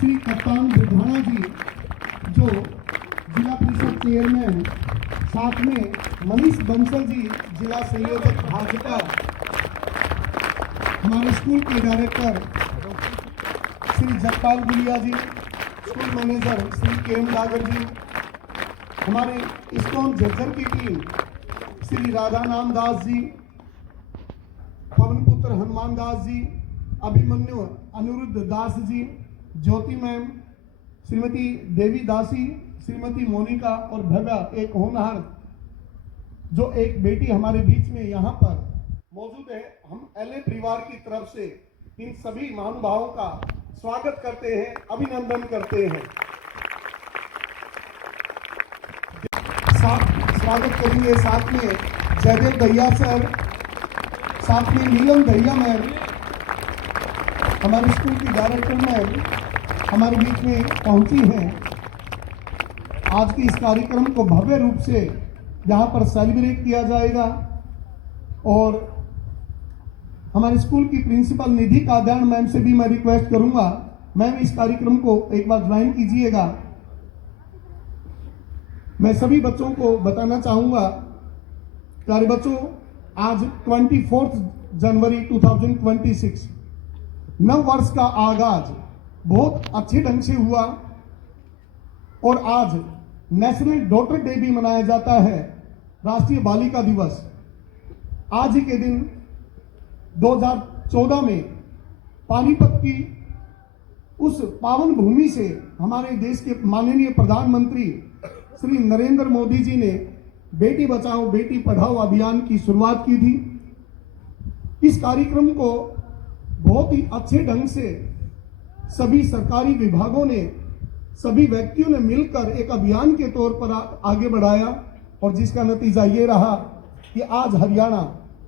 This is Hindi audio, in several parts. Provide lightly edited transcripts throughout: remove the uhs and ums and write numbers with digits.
श्री कप्तान बिरधाना जी जो जिला परिषद चेयरमैन, साथ में मनीष बंसल जी जिला संयोजक भाजपा, हमारे स्कूल के डायरेक्टर श्री जगपाल गुलिया जी, स्कूल मैनेजर श्री के एम डागर जी, हमारे इस्कॉन झज्जर की टीम श्री राधा नाम दास जी, पवन पुत्र हनुमान दास जी, अभिमन्यु अनिरुद्ध दास जी, ज्योति मैम, श्रीमती देवी दासी, श्रीमती मोनिका और भव्या, एक होनहार जो एक बेटी हमारे बीच में यहाँ पर मौजूद है। हम एलए परिवार की तरफ से इन सभी महानुभावों का स्वागत करते हैं, अभिनंदन करते हैं। स्वागत करेंगे साथ में जयदेव दहिया सर, साथ में नीलम दहिया मैम, हमारे स्कूल की डायरेक्टर मैम हमारे बीच में पहुंची हैं। आज के इस कार्यक्रम को भव्य रूप से यहाँ पर सेलिब्रेट किया जाएगा और हमारे स्कूल की प्रिंसिपल निधि काद्यान मैम से भी मैं रिक्वेस्ट करूंगा, मैम इस कार्यक्रम को एक बार ज्वाइन कीजिएगा। मैं सभी बच्चों को बताना चाहूंगा, प्यारे बच्चों, आज 24 जनवरी 2026 नव वर्ष का आगाज बहुत अच्छे ढंग से हुआ और आज नेशनल डॉटर डे भी मनाया जाता है, राष्ट्रीय बालिका दिवस। आज ही के दिन 2014 में पानीपत की उस पावन भूमि से हमारे देश के माननीय प्रधानमंत्री श्री नरेंद्र मोदी जी ने बेटी बचाओ बेटी पढ़ाओ अभियान की शुरुआत की थी। इस कार्यक्रम को बहुत ही अच्छे ढंग से सभी सरकारी विभागों ने, सभी व्यक्तियों ने मिलकर एक अभियान के तौर पर आगे बढ़ाया और जिसका नतीजा ये रहा कि आज हरियाणा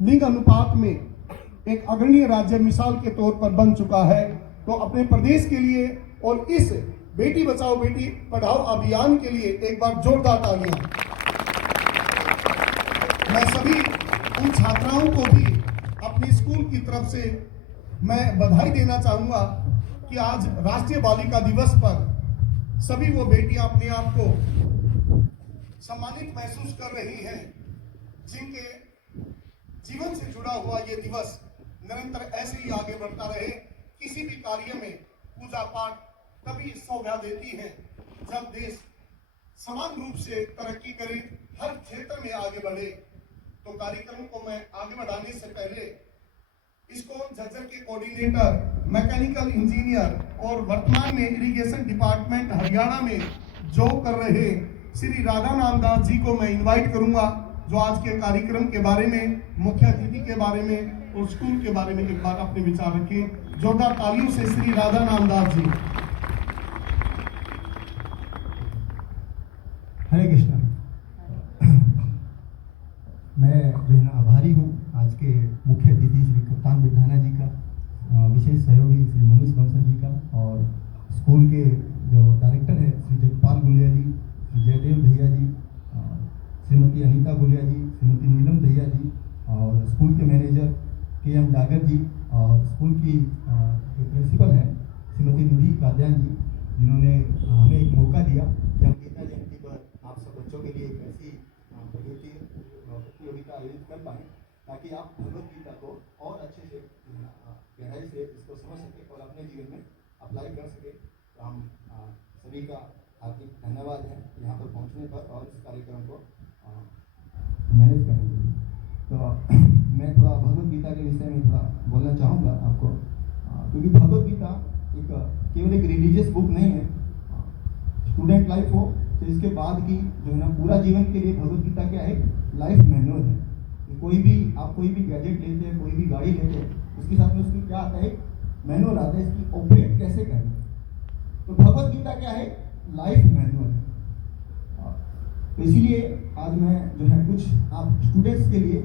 लिंग अनुपात में एक अग्रणी राज्य मिसाल के तौर पर बन चुका है। तो अपने प्रदेश के लिए और इस बेटी बचाओ बेटी पढ़ाओ अभियान के लिए एक बार जोरदार तालियां। मैं सभी उन छात्राओं को भी अपनी स्कूल की तरफ से मैं बधाई देना चाहूंगा कि आज राष्ट्रीय बालिका दिवस पर सभी वो बेटियां अपने आप को सम्मानित महसूस कर रही हैं, जिनके जीवन से जुड़ा हुआ ये दिवस निरंतर ऐसे ही आगे बढ़ता रहे। किसी भी कार्य में पूजा पाठ तभी शोभा देती है जब देश समान रूप से तरक्की करे, हर क्षेत्र में आगे बढ़े। तो कार्यक्रम को मैं आगे बढ़ाने से पहले इसको झज्जर के कोऑर्डिनेटर, मैकेनिकल इंजीनियर और वर्तमान में इरिगेशन डिपार्टमेंट हरियाणा में जॉब कर रहे श्री राधा नामदास जी को मैं इनवाइट करूंगा, जो आज के कार्यक्रम के बारे में, मुख्य अतिथि के बारे में और स्कूल के बारे में एक बार अपने विचार रखें। जोरदार तालियों से श्री राधा नामदास जी। हरे कृष्णा। मैं जो है ना आभारी हूँ आज के मुख्य अतिथि श्री कप्तान बिरधाना जी का, विशेष सहयोगी श्री मनीष बंसल जी का और स्कूल के जो डायरेक्टर है श्री जगपाल गुलिया जी, श्री जयदेव दहिया जी, श्रीमती अनीता गुलिया जी, श्रीमती नीलम दहिया जी और स्कूल के मैनेजर के एम डागर जी और स्कूल की जो प्रिंसिपल हैं श्रीमती निधि काद्यान जी, जिन्होंने हमें एक मौका दिया कि हम गीता जयंती पर आप सब बच्चों के लिए एक ऐसी प्रतियोगिता आयोजित कर पाएँ ताकि आप भगवद गीता को और अच्छे से गहराई से इसको समझ सके और अपने जीवन में अप्लाई कर सके। तो हम सभी का हार्दिक धन्यवाद है यहाँ पर पहुँचने पर और इस कार्यक्रम को मैनेज करने के लिए। तो मैं थोड़ा भगवद गीता के विषय में थोड़ा बोलना चाहूँगा आपको, क्योंकि भगवद गीता एक केवल एक रिलीजियस बुक नहीं है। स्टूडेंट लाइफ हो तो इसके बाद की जो है ना पूरा जीवन के लिए भगवद गीता क्या है, लाइफ मैनुअल है। कोई भी आप कोई भी गैजेट लेते हैं, कोई भी गाड़ी लेते हैं, उसके साथ में उसकी क्या आता है, मैनुअल आता है, इसकी ऑपरेट कैसे करें। तो भगवद गीता क्या है, लाइफ मैनुअल है। तो इसीलिए आज मैं जो है कुछ आप स्टूडेंट्स के लिए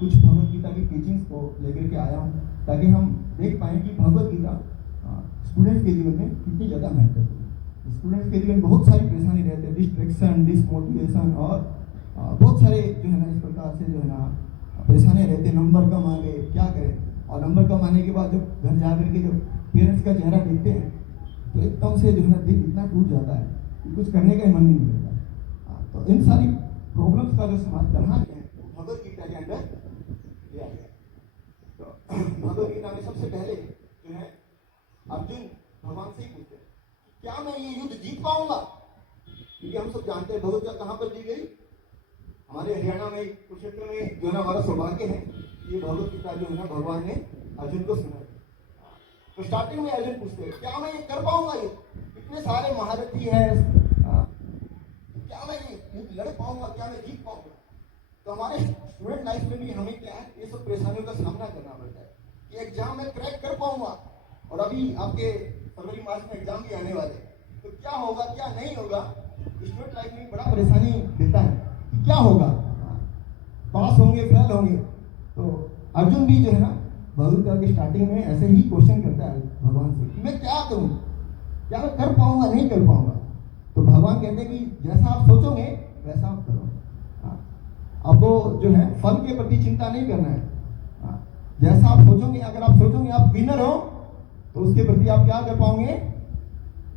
कुछ भगवद गीता की टीचिंग्स को लेकर के आया हूँ, ताकि हम देख पाएँ कि भगवद गीता स्टूडेंट्स के जीवन में कितनी ज़्यादा महत्वपूर्ण है। स्टूडेंट्स के जीवन में बहुत सारी परेशानी रहते हैं, डिस्ट्रैक्शन, डिसमोटिवेशन और बहुत सारे जो है ना इस प्रकार से जो है ना परेशानियाँ रहती है। नंबर कम आ गए, क्या करें, और नंबर कम आने के बाद जब घर जा करके जब पेरेंट्स का चेहरा देखते हैं तो एकदम से जो है ना दिल इतना टूट जाता है कि कुछ करने का ही मन नहीं करता। तो इन सारी प्रॉब्लम्स का जो समाधान है भगवत गीता के अंदर दिया गया। तो भगवत गीता में सबसे पहले जो है अर्जुन भगवान से ही पूछते हैं क्या मैं ये युद्ध जीत पाऊंगा, क्योंकि हम सब जानते हैं भगवत गीता कहाँ पर दी गई, हमारे हरियाणा में कुरुक्षेत्र में जो है हमारा सौभाग्य है ये भगवत गीता जो है ना भगवान ने अर्जुन को सुना। तो स्टार्टिंग में अर्जुन पूछते हैं क्या मैं ये कर पाऊंगा, ये इतने सारे महारथी है, क्या मैं ये युद्ध लड़ पाऊंगा, क्या मैं जीत पाऊंगा। तो हमारे स्टूडेंट लाइफ में भी हमें क्या है ये सब परेशानियों का सामना करना पड़ता है कि एग्जाम में क्रैक कर पाऊंगा, और अभी आपके फरवरी मार्च में एग्जाम भी आने वाले, तो क्या होगा क्या नहीं होगा। स्टूडेंट लाइफ में बड़ा परेशानी देता है कि क्या होगा, पास होंगे फेल होंगे। तो अर्जुन भी जो है ना भगवत गीता की स्टार्टिंग में ऐसे ही क्वेश्चन करता है भगवान से कि मैं क्या करूं, क्या मैं कर पाऊंगा नहीं कर पाऊंगा। तो भगवान कहते हैं कि जैसा आप सोचोगे वैसा आप करो, आपको जो है फल के प्रति चिंता नहीं करना है। जैसा आप सोचोगे, अगर आप सोचोगे आप विनर हो तो उसके प्रति आप क्या कर पाओगे,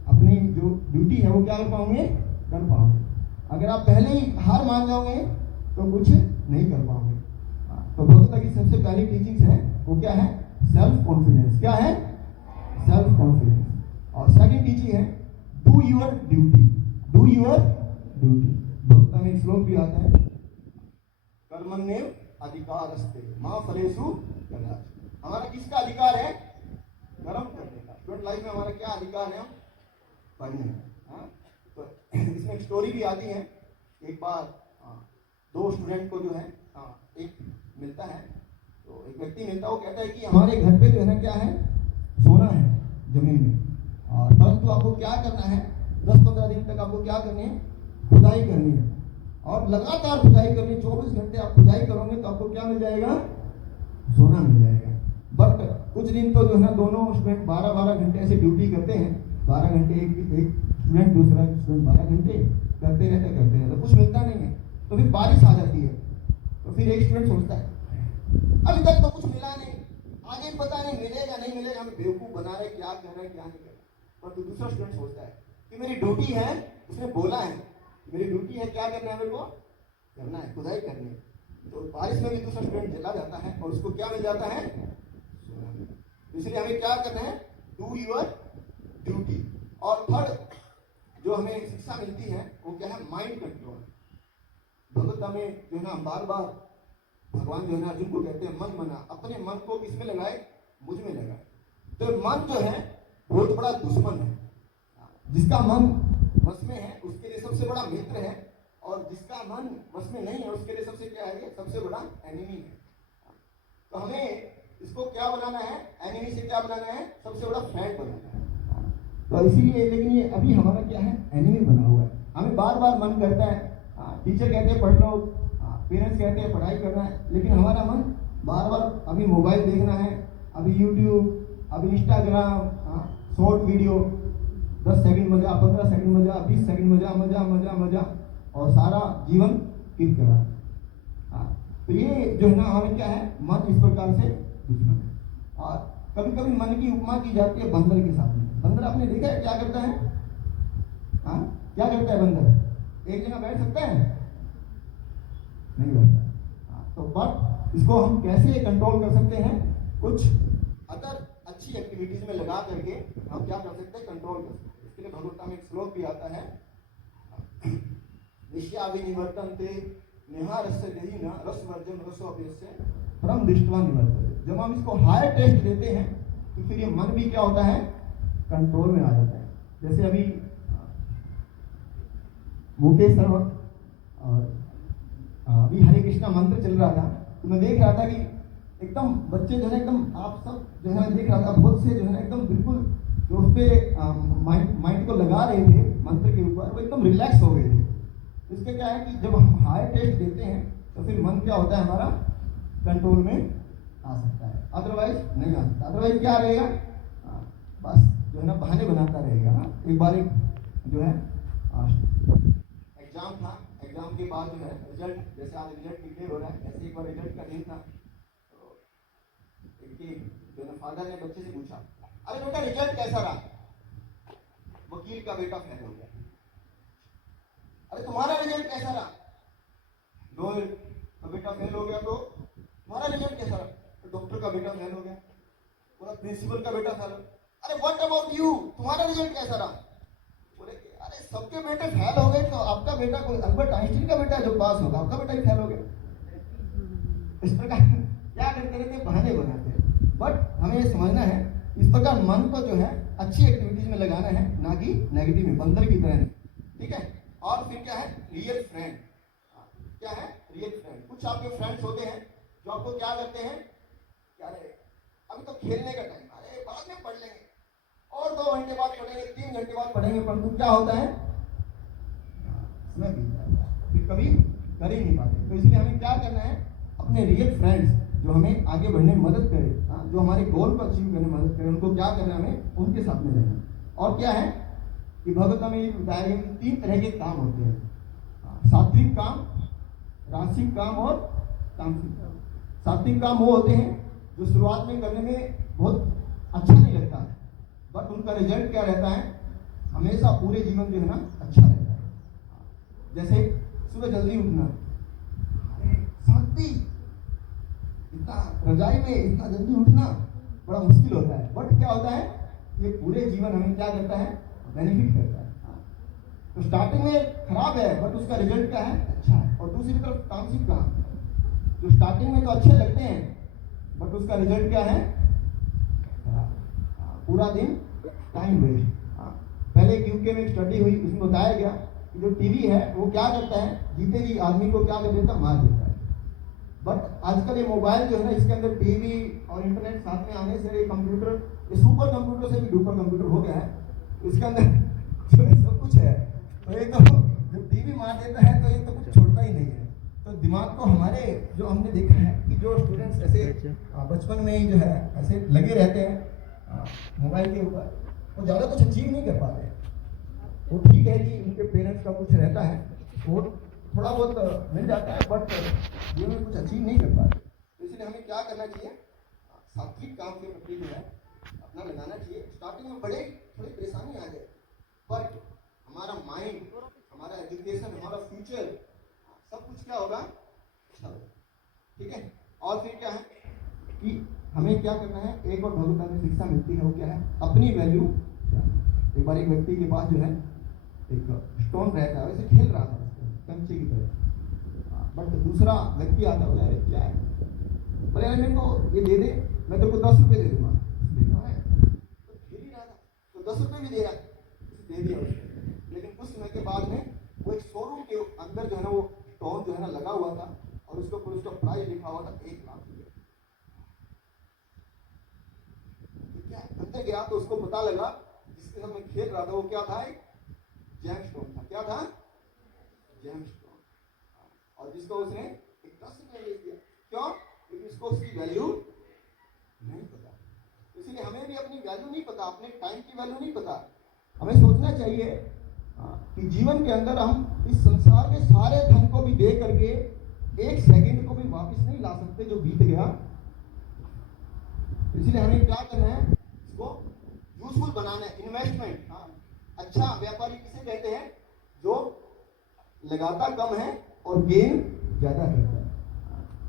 अपनी जो ड्यूटी है वो क्या कर पाओगे, कर पाओगे। अगर आप पहले ही हार मान जाओगे तो कुछ नहीं कर पाओगे। तो भगवत गीता की सबसे पहली टीचिंग्स है वो क्या है, सेल्फ कॉन्फिडेंस। क्या है, सेल्फ कॉन्फिडेंस। और सेकंड टीचिंग है do your duty, do your duty. Bhagavad Gita में एक श्लोक भी आता है कर्मण्येव अधिकारस्ते मा फलेषु कदाचन। हमारा किसका अधिकार है, कर्म करने का। स्टूडेंट लाइफ में हमारा क्या अधिकार है, पढ़ने। तो इसमें एक स्टोरी भी आती है, एक बार दो स्टूडेंट को जो है एक मिलता है, तो एक व्यक्ति मिलता है, वो कहता है कि हमारे घर पे जो है ना क्या है, सोना है जमीन में, और परंतु आपको क्या करना है 10-15 दिन तक आपको क्या करनी है, खुदाई करनी है, और लगातार खुदाई करनी, 24 घंटे आप खुदाई करोगे तो आपको क्या मिल जाएगा, सोना मिल जाएगा। बट कुछ दिन तो जो है ना दोनों स्टूडेंट 12-12 घंटे ऐसे ड्यूटी करते हैं, 12 घंटे एक स्टूडेंट दूसरा स्टूडेंट 12 घंटे करते रहते कुछ मिलता नहीं है। तो फिर बारिश आ जाती है, तो फिर एक स्टूडेंट सोचता है अभी तक तो कुछ मिला नहीं, आगे पता नहीं मिलेगा नहीं मिलेगा, हमें बेवकूफ बना रहे, क्या कर रहे हैं क्या नहीं कर रहे। और तो दूसरा स्टूडेंट सोचता है कि मेरी ड्यूटी है, उसने बोला है मेरी ड्यूटी है, क्या करना है मेरे को, करना है, खुदाई करनी है। तो बारिश में भी दूसरा स्टूडेंट चला जाता है और उसको क्या मिल जाता है, इसलिए हमें क्या करना है, डू योर ड्यूटी। और थर्ड जो हमें शिक्षा मिलती है वो क्या है, माइंड कंट्रोल। भगवत गीता में जो है ना बार बार भगवान जो है ना अर्जुन को कहते हैं मन मना, अपने मन को किसमें लगाए, मुझ में लगाए। तो मन जो है बहुत बड़ा दुश्मन है, जिसका मन वश में है उसके लिए सबसे बड़ा मित्र है, और जिसका मन वश में नहीं है उसके लिए सबसे क्या है, सबसे बड़ा एनिमी है। तो हमें इसको क्या बनाना है, एनिमी से क्या बनाना है, सबसे बड़ा फ्रेंड बनाना है। तो इसीलिए लेकिन ये अभी हमारा क्या है, एनिमी बना हुआ है। हमें बार बार मन करता है, टीचर कहते हैं पढ़ लो, पेरेंट्स कहते हैं पढ़ाई करना है, लेकिन हमारा मन बार बार अभी मोबाइल देखना है, अभी यूट्यूब, अभी इंस्टाग्राम, शॉर्ट वीडियो, 10 सेकंड मजा, 15 सेकंड मजा, 20 सेकंड मजा मजा मजा मजा, और सारा जीवन कित करा। तो ये जो है ना हमें क्या है, मन इस प्रकार से दुश्मन है। और कभी कभी मन की उपमा की जाती है बंदर के साथ में। बंदर आपने देखा है क्या करता है, क्या करता है बंदर, एक जगह बैठ सकता है, नहीं बैठता। तो बट इसको हम कैसे कंट्रोल कर सकते हैं, कुछ अदर अच्छी एक्टिविटीज में लगा करके हम क्या कर सकते हैं, कंट्रोल कर सकते हैं। इसके लिए भगवत गीता में एक श्लोक भी आता है, निश्याभिनिवर्तन्ते निहारस्य देहिना रसवर्जन रसोऽप्यस्य परम दृष्ट्वा निवर्तते। जब हम इसको हायर टेस्ट देते हैं तो फिर ये मन भी क्या होता है, कंट्रोल में आ जाता है। जैसे अभी मुकेश सर और अभी हरे कृष्णा मंत्र चल रहा था, तो मैं देख रहा था कि एकदम बच्चे जो है एकदम, आप सब जो है मैं देख रहा था बहुत से जो है एकदम बिल्कुल जो उस पर माइंड को लगा रहे थे मंत्र के ऊपर, वो एकदम रिलैक्स हो गए थे। इसके क्या है कि जब हम हाई टेस्ट देते हैं तो फिर मन क्या होता है हमारा, कंट्रोल में आ सकता है, अदरवाइज नहीं आ सकता। अदरवाइज क्या रहेगा, बस जो है ना बहाने बनाता रहेगा। एक बार एक जो है एग्जाम था, एग्जाम के बाद जो है रिजल्ट, जैसे आज रिजल्ट डिक्लेयर हो रहा है, ऐसे एक बार रिजल्ट का दिन था। तो इनके जो है फादर ने बच्चे से पूछा, अरे बेटा रिजल्ट कैसा रहा। वकील का बेटा फेल हो गया। अरे तुम्हारा रिजल्ट कैसा रहा? लॉयर का बेटा फेल हो गया तो तुम्हारा रिजल्ट कैसा रहा? तो डॉक्टर का बेटा फेल हो गया, बोला प्रिंसिपल का बेटा फेल हो। अरे व्हाट अबाउट यू, तुम्हारा रिजल्ट कैसा रहा? बोले कि अरे सबके बेटे फेल हो गए तो आपका बेटा कोई अल्बर्ट आइंस्टीन का बेटा जो पास होगा, आपका बेटा ही फेल हो गया। इस प्रकार क्या करते रहते, बहाने बनाते हैं। बट हमें ये समझना है, इस प्रकार मन को जो है अच्छी एक्टिविटीज में लगाना है, ना कि नेगेटिव में, बंदर की तरह नहीं। ठीक है। और फिर क्या है, रियल फ्रेंड। क्या है, रियल फ्रेंड। कुछ आपके फ्रेंड्स होते हैं जो आपको क्या करते हैं, क्या रे अभी तो खेलने का टाइम, अरे बाद में पढ़ लेंगे, और 2 घंटे बाद पढ़ेंगे, 3 घंटे बाद पढ़ेंगे, परंतु क्या होता है, समय बीत जाता है, फिर कभी कर ही नहीं पाते। तो इसलिए हमें क्या करना है, अपने रियल फ्रेंड्स जो हमें आगे बढ़ने में मदद करे, जो हमारे गोल को अचीव करने में मदद करे, उनको क्या करना है, हमें उनके साथ में रहना। और क्या है कि भगवत में ये बताया गया कि 3 तरह के काम होते हैं, सात्विक काम, रासिक काम और तामसिक काम। सात्विक काम वो होते हैं जो शुरुआत में करने में बहुत अच्छा नहीं लगता है, बट उनका रिजल्ट क्या रहता है, हमेशा पूरे जीवन जो है ना अच्छा रहता है। जैसे सुबह जल्दी उठना, शांति, इतना रजाई में इतना जल्दी उठना बड़ा मुश्किल होता है, बट क्या होता है, ये पूरे जीवन हमें क्या करता है, बेनिफिट करता है। तो स्टार्टिंग में खराब है, बट उसका रिजल्ट क्या है, अच्छा है। और दूसरी तरफ तामसिक काम, जो स्टार्टिंग में तो अच्छे लगते हैं, बट उसका रिजल्ट क्या है, पूरा दिन टाइम वेस्ट। पहले यूके में स्टडी हुई, उसमें बताया गया कि जो टीवी है वो क्या करता है, जीते जी आदमी को क्या कर देता, मार देता है। बट आजकल ये मोबाइल जो है ना, इसके अंदर टीवी और इंटरनेट साथ में आने से ये कंप्यूटर, ये सुपर कंप्यूटर से भी डुपर कंप्यूटर हो गया है। इसके अंदर जो है सब कुछ है। तो ये तो जब टीवी मार देता है तो ये तो कुछ छोड़ता ही नहीं है। तो दिमाग को हमारे जो हमने देखा है कि जो स्टूडेंट्स ऐसे बचपन में ही जो है ऐसे लगे रहते हैं मोबाइल के ऊपर, वो ज़्यादा कुछ अचीव नहीं कर पाते। वो ठीक है कि उनके पेरेंट्स का कुछ रहता है, वो थोड़ा बहुत मिल जाता है, बट जीवन में कुछ अचीव नहीं कर पाते। तो इसलिए हमें क्या करना चाहिए, सात्विक काम के प्रति जो है अपना लगाना चाहिए। स्टार्टिंग में बड़े थोड़ी परेशानी आ जाए, बट हमारा माइंड, हमारा एजुकेशन, हमारा फ्यूचर, सब कुछ क्या होगा, अच्छा होगा। ठीक है। और फिर क्या है कि हमें क्या करना है, एक और भगवत में शिक्षा मिलती है, वो क्या है, अपनी वैल्यू। एक बार एक व्यक्ति के पास जो है एक स्टोन रहता है, वैसे खेल रहा था कंचे की तरह, बट दूसरा व्यक्ति आता है, बोला क्या है, बोले यार मेरे को ये दे दे, मैं तेरे को 10 रुपये दे दूंगा। देखा है तो खेल ही रहा था, तो 10 रुपये भी दे रहा, दे दिया उसको। लेकिन कुछ समय के बाद में वो एक शोरूम के अंदर जो है ना वो स्टोन जो है ना लगा हुआ था, और उसके ऊपर उसका प्राइस लिखा हुआ था 1 लाख रुपये। क्या अंदर गया तो उसको पता लगा जिसके साथ मैं खेल रहा था वो क्या था, एक जेम स्टोन था। क्या था, जेम स्टोन। और जिसको उसने 10 रुपये ले दिया। क्यों? क्योंकि उसको उसकी वैल्यू नहीं पता। इसीलिए हमें भी अपनी वैल्यू नहीं पता, अपने टाइम की वैल्यू नहीं पता। हमें सोचना चाहिए कि जीवन के अंदर हम इस संसार के सारे धन को भी दे करके 1 सेकंड को भी वापस नहीं ला सकते जो बीत गया। इसलिए हमें क्या करना है, इसको यूजफुल बनाना है, इन्वेस्टमेंट। अच्छा व्यापारी किसे कहते हैं, जो लगाता कम है और गेन ज्यादा करता है।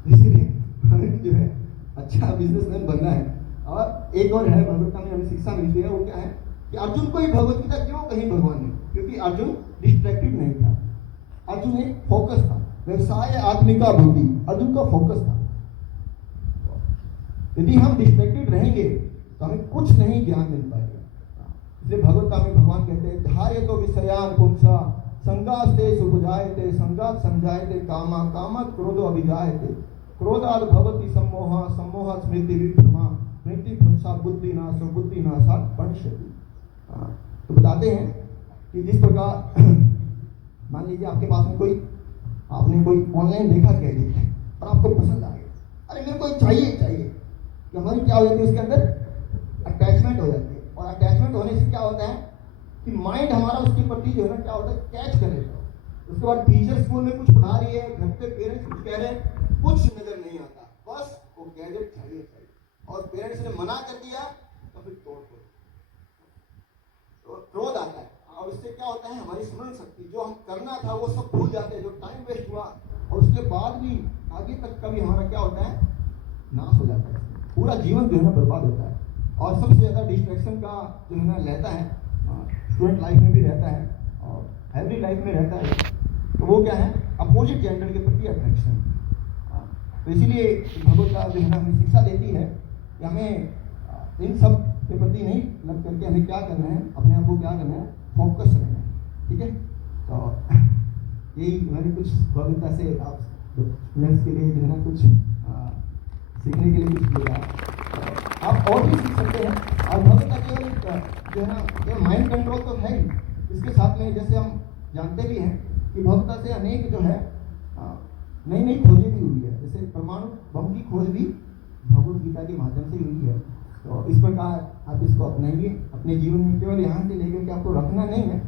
इसीलिए हमें जो है अच्छा बिजनेसमैन बनना है। और एक और है भगवत में हमें शिक्षा मिलती है, वो क्या है कि अर्जुन को ही भगवत गीता क्यों कहीं भगवान ने, क्योंकि अर्जुन डिस्ट्रैक्टेड नहीं था, अर्जुन एक फोकस था। व्यवसाय आदमी का बुद्धि, अर्जुन का फोकस था। यदि हम डिस्ट्रैक्टेड रहेंगे तो हमें कुछ नहीं ज्ञान मिल पाएगा। इसलिए भगवत में भगवान कहते हैं, धार्य तो विषयान पुंसा संगास्ते सुजायते संगात संजायते कामा कामत क्रोधो अभिजायते क्रोधाद भवति सम्मोह सम्मोह स्मृति विभ्रमा स्मृति भ्रंशा बुद्धि नाशो बुद्धि नाशा पणिष्यति। तो बताते हैं कि जिस प्रकार मान लीजिए आपके पास में कोई, आपने कोई ऑनलाइन देखा गैजेट है और आपको पसंद आ गया, अरे मेरे को चाहिए चाहिए, कि हमारी क्या हो जाती है, उसके अंदर अटैचमेंट हो जाती है। और अटैचमेंट होने से क्या होता है कि माइंड हमारा उसके प्रति जो है ना क्या होता है, कैच कर लेता है। उसके बाद टीचर स्कूल में कुछ पढ़ा रही है, घर पे पेरेंट्स कुछ कह रहे हैं, कुछ नजर नहीं आता, बस वो गैजेट चाहिए चाहिए। और पेरेंट्स ने मना कर दिया तो फिर तोड़ फोड़, तो क्रोध आता है। और उससे क्या होता है, हमारी स्मरण शक्ति, जो हम करना था वो सब भूल जाते हैं, जो टाइम वेस्ट हुआ और उसके बाद भी आगे तक कभी हमारा क्या होता है, नाश हो जाता है, पूरा जीवन जो है ना बर्बाद होता है। और सबसे ज़्यादा डिस्ट्रैक्शन का जो है ना रहता है, स्टूडेंट लाइफ में भी रहता है और एवरी लाइफ में रहता है, तो वो क्या है, अपोजिट जेंडर के प्रति अट्रैक्शन। तो इसीलिए भगवता जो है ना हमें शिक्षा देती है कि हमें इन सब के प्रति नहीं लग करके हमें क्या करना है, अपने आप को क्या करना है, फोकस करना है। ठीक है, तो यही मैंने कुछ भगवता से आप स्टूडेंट्स के लिए जो है ना कुछ सीखने के लिए कुछ मिला। आप और भी सीख सकते हैं। और भगवता केवल जो है ना केवल माइंड कंट्रोल तो है ही, इसके साथ में जैसे हम जानते भी हैं कि भगवता से अनेक जो है नई नई खोजें भी हुई है। जैसे परमाणु बम की खोज भी भगवत गीता के माध्यम से हुई है। तो इस प्रकार आप इसको अपनाइए अपने जीवन में, केवल यहाँ से लेकर के आपको रखना नहीं है,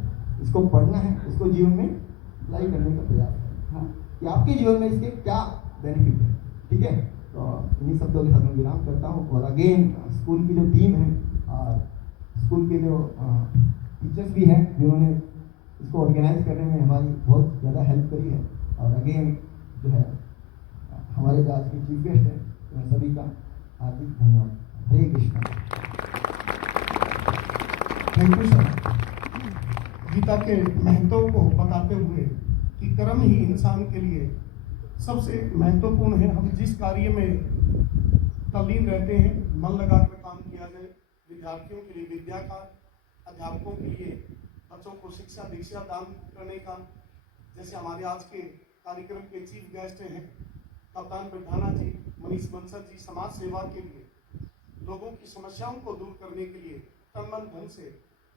इसको पढ़ना है, इसको जीवन में अप्लाई करने का प्रयास करें। हाँ, कि आपके जीवन में इसके क्या बेनिफिट है। ठीक है, तो इन्हीं शब्दों के साथ मैं विराम करता हूँ। और अगेन स्कूल की जो टीम है और स्कूल के जो टीचर्स भी हैं जिन्होंने इसको ऑर्गेनाइज करने में हमारी बहुत ज़्यादा हेल्प करी है, और अगेन जो है हमारे जो आज के चीफ गेस्ट है, तो सभी का हार्दिक धन्यवाद। Hare Krishna. Thank you sir. Gita के महत्व को बताते हुए कि कर्म ही इंसान के लिए सबसे महत्वपूर्ण है। हम जिस कार्य में तल्लीन रहते हैं, मन लगाकर काम किया जाए। विद्यार्थियों के लिए विद्या का, अध्यापकों के लिए बच्चों को शिक्षा दीक्षा दान करने का। जैसे हमारे आज के कार्यक्रम के चीफ गेस्ट हैं कप्तान बिठाना जी, मनीष बंसल जी, समाज सेवा के लिए, लोगों की समस्याओं को दूर करने के लिए तन मन धन से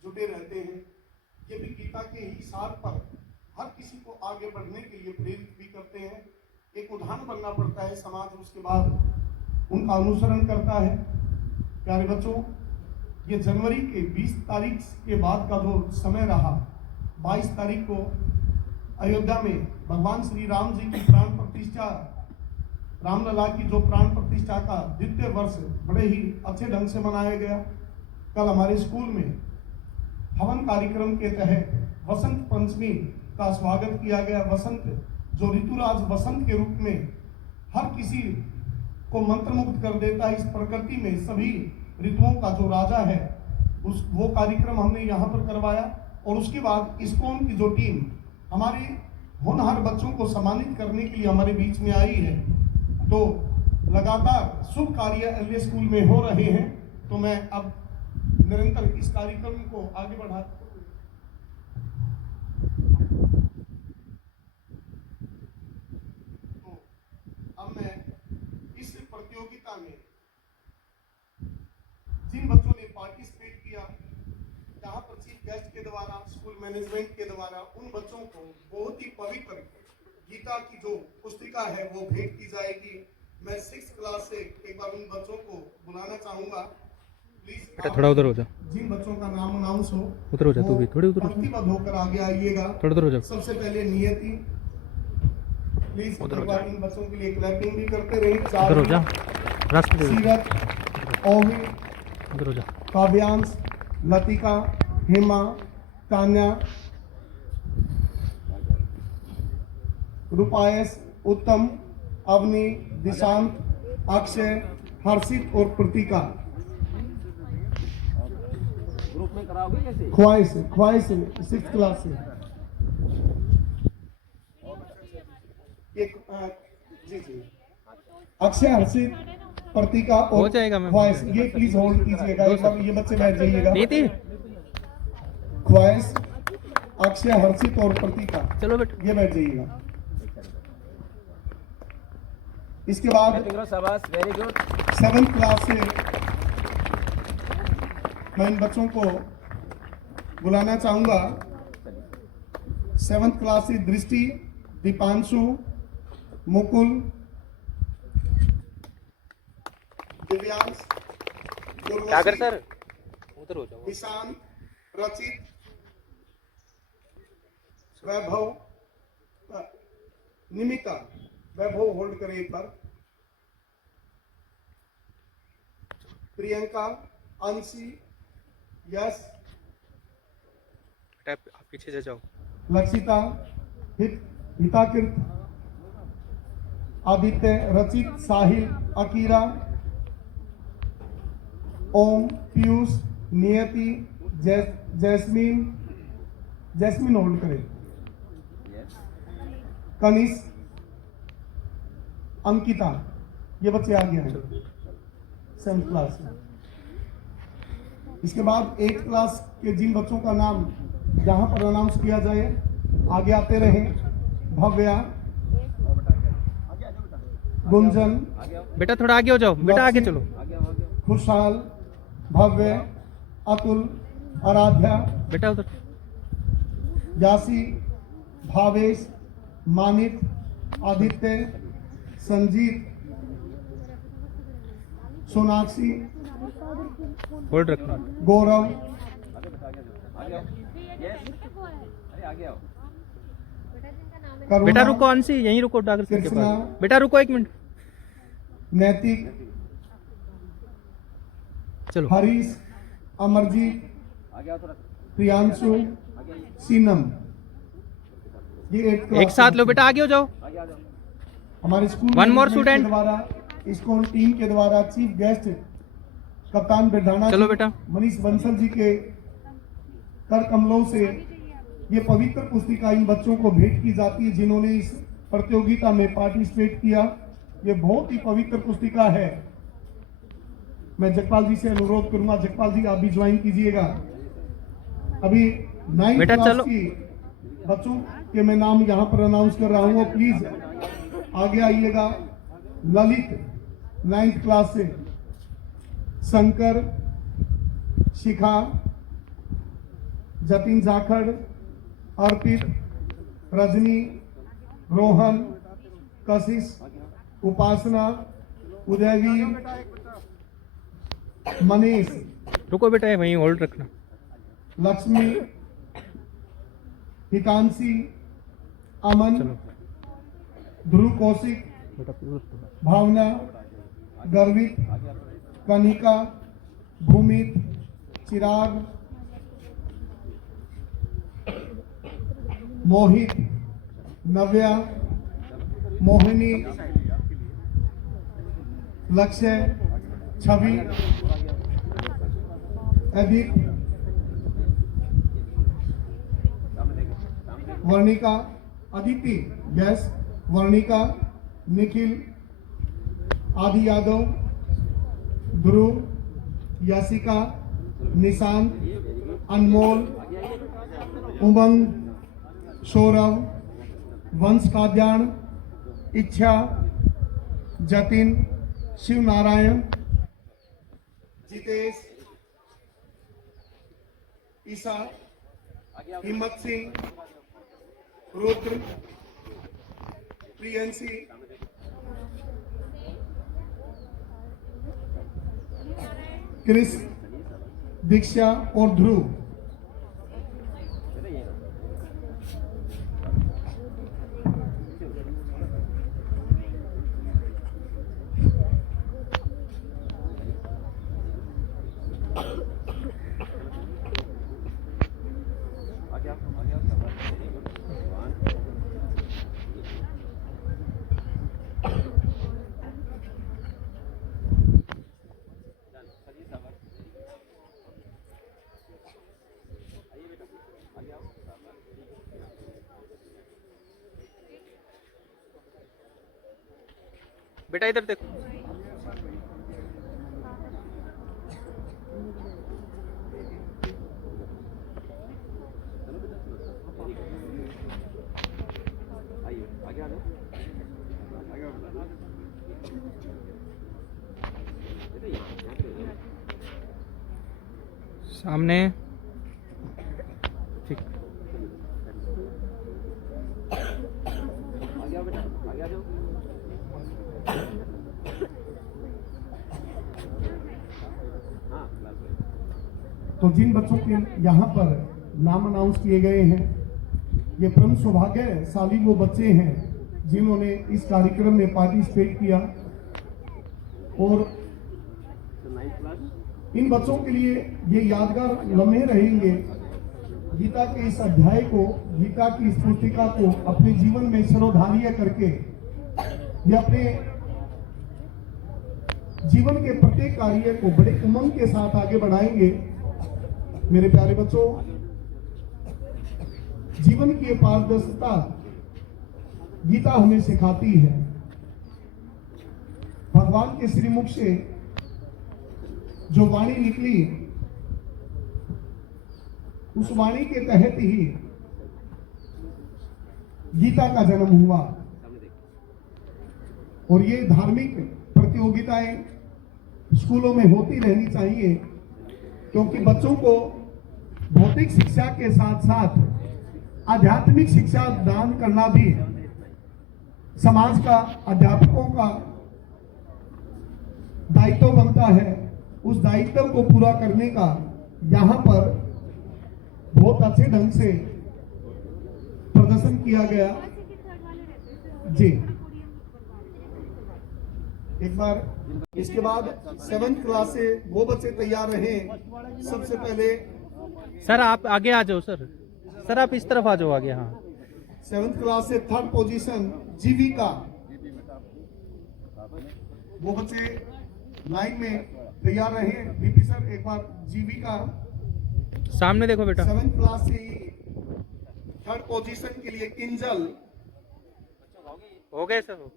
जुटे रहते हैं। ये भी गीता के ही सार पर हर किसी को आगे बढ़ने के लिए प्रेरित भी करते हैं। एक उदाहरण बनना पड़ता है समाज, उसके बाद उनका अनुसरण करता है। प्यारे बच्चों, ये जनवरी के 20 तारीख के बाद का जो समय रहा, 22 तारीख को अयोध्या में भगवान श्री राम जी की प्राण प्रतिष्ठा, रामलला की जो प्राण प्रतिष्ठा का द्वितीय वर्ष बड़े ही अच्छे ढंग से मनाया गया। कल हमारे स्कूल में हवन कार्यक्रम के तहत वसंत पंचमी का स्वागत किया गया। वसंत जो ऋतुराज वसंत के रूप में हर किसी को मंत्रमुग्ध कर देता है, इस प्रकृति में सभी ऋतुओं का जो राजा है, वो कार्यक्रम हमने यहाँ पर करवाया। और उसके बाद इस्कॉन की जो टीम हमारे होनहार बच्चों को सम्मानित करने के लिए हमारे बीच में आई है, तो लगातार शुभ कार्य एलए स्कूल में हो रहे हैं। तो मैं अब निरंतर इस कार्यक्रम को आगे बढ़ा, तो अब मैं इस प्रतियोगिता में जिन बच्चों ने पार्टिसिपेट किया, जहां पर चीफ गेस्ट के द्वारा, स्कूल मैनेजमेंट के द्वारा उन बच्चों को बहुत ही पवित्र गीता की जो पुस्तिका है वो भेंट की जाएगी। मैं 6th क्लास से एक बार उन बच्चों को बुलाना चाहूंगा। प्लीज बेटा थोड़ा उधर हो जा, जिन बच्चों का नाम अनाउंस हो उधर हो जा, तू भी थोड़ी उधर हो जा, पंक्तिबद्ध होकर आगे आइएगा। थोड़ा उधर हो जा, सबसे पहले नियति, प्लीज उधर हो एक जा, बार इन बच्चों के लिए क्लैपिंग भी करते रहे। उधर हो जा, रास्ते दे, सीरत, ओहि, उधर हो जा। काव्यांश, लतिका, हेमा, तान्या, रूपायस, उत्तम, अवनी, दिशांत, अक्षय, हर्षित और प्रतीका। ग्रुप में कराओगे कैसे? ख्वाहिश 6th क्लास से एक जी जी अक्षय, हर्षित, प्रतीका हो और जाएगा मैम, ख्वाहिश। ये प्लीज होल्ड कीजिएगा एक बार, ये बच्चे बैठ जाइएगा। नीति ख्वाहिश, अक्षय, हर्षित और प्रतीका, चलो बेटा, ये बैठ जाइएगा। इसके बाद शाबाश, वेरी गुड। 7th क्लास से मैं इन बच्चों को बुलाना चाहूंगा। 7th क्लास से दृष्टि, दीपांशु, मुकुल, दिव्यांश, सागर सर उधर हो जाओ, ईशान, रचित, वैभव, निमिता। वैभव होल्ड करें एक बार। प्रियंका, अंशी, यश, बेटा आप पीछे से जाओ। लक्षिता, हिताकृत, आदित्य, रचित, साहिल, अकीरा, ओम, पीयूष, नियति, जैस्मीन होल्ड करें, कनिष, अंकिता, ये बच्चे आ गए हैं 7th क्लास में। इसके बाद 8th क्लास के जिन बच्चों का नाम यहाँ पर अनाउंस किया जाए आगे आते रहें। भव्या, गुंजन, बेटा थोड़ा आगे हो जाओ, बेटा आगे चलो। खुशहाल, भव्य, अतुल, आराध्या, बेटा उधर। यासी, भावेश, मानिक, आदित्य, संजीत, सोनाक्षी, होल्ड रखना। गौरव, बेटा करुणा, रुको अंशी, यहीं रुको डागर सिंह के कृष्णा, पास। बेटा रुको 1 मिनट। नैतिक, चलो। हरीश, अमरजीत, प्रियांशु, सीनम, ये 8th क्लास एक साथ लो बेटा, आगे हो जाओ। हमारे school One more management student. के द्वारा, स्कूल टीम के द्वारा चीफ गेस्ट कप्तान बिरधाना चलो जी, बेटा। मनीष बंसल जी के कर कमलों से ये पवित्र पुस्तिका इन बच्चों को भेंट की जाती है जिन्होंने इस प्रतियोगिता में पार्टिसिपेट किया। ये बहुत ही पवित्र पुस्तिका है। मैं जगपाल जी से अनुरोध करूंगा, जगपाल जी आप भी ज्वाइन कीजिएगा। अभी 9th बेटा क्लास चलो। की बच्चों के मैं नाम यहाँ पर अनाउंस कर रहा हूँ, प्लीज आगे आइएगा। ललित 9th क्लास से, शंकर, शिखा, जतिन जाखड़, अर्पित, रजनी, रोहन, कशिश, उपासना, उदयवीर, मनीष, रुको बेटा वहीं होल्ड रखना। लक्ष्मी, हितांशी, अमन, चलो ध्रुव कौशिक, बेटा पूरा। भावना, गर्वित, कनिका, भूमित, चिराग, मोहित, नव्या, मोहिनी, लक्ष्य, छवि, अदित, वर्णिका, अदिति, यस, वर्णिका, निखिल, आदि यादव, ध्रुव, यासिका, निशांत, अनमोल, उमंग, सौरभ, वंश काद्याण, इच्छा, जतिन, शिव नारायण, जितेश, ईसा, हिम्मत सिंह, रुद्र, प्रियंसी, क्रिस, दीक्षा और ध्रुव। बेटा इधर देखो। सामने ठीक। तो जिन बच्चों के यहाँ पर नाम अनाउंस किए गए हैं, ये परम सौभाग्यशाली वो बच्चे हैं जिन्होंने इस कार्यक्रम में पार्टिसिपेट किया। और इन बच्चों के लिए ये यादगार लम्हे रहेंगे गीता के इस अध्याय को, गीता की इस पुस्तिका को अपने जीवन में सर्वधार्य करके ये अपने जीवन के प्रत्येक कार्य को बड़े उमंग के साथ आगे बढ़ाएंगे। मेरे प्यारे बच्चों, जीवन की पारदर्शिता गीता हमें सिखाती है। भगवान के श्रीमुख से जो वाणी निकली, उस वाणी के तहत ही गीता का जन्म हुआ। और ये धार्मिक प्रतियोगिताएं स्कूलों में होती रहनी चाहिए, क्योंकि बच्चों को भौतिक शिक्षा के साथ साथ आध्यात्मिक शिक्षा दान करना भी समाज का, अध्यापकों का दायित्व बनता है। उस दायित्व को पूरा करने का यहाँ पर बहुत अच्छे ढंग से प्रदर्शन किया गया। जी, एक बार इसके बाद 7th क्लास से वो बच्चे तैयार रहे। सबसे पहले सर आप आगे आ जाओ सर। सर आप इस तरफ आ जाओ आगे। हाँ, 7th क्लास से 3rd पोजीशन जीविका, वो बच्चे लाइन में तैयार रहे। बीपी सर एक बार जीविका, सामने देखो बेटा। 7th क्लास से ही 3rd पोजीशन के लिए किंजल, हो गए सर।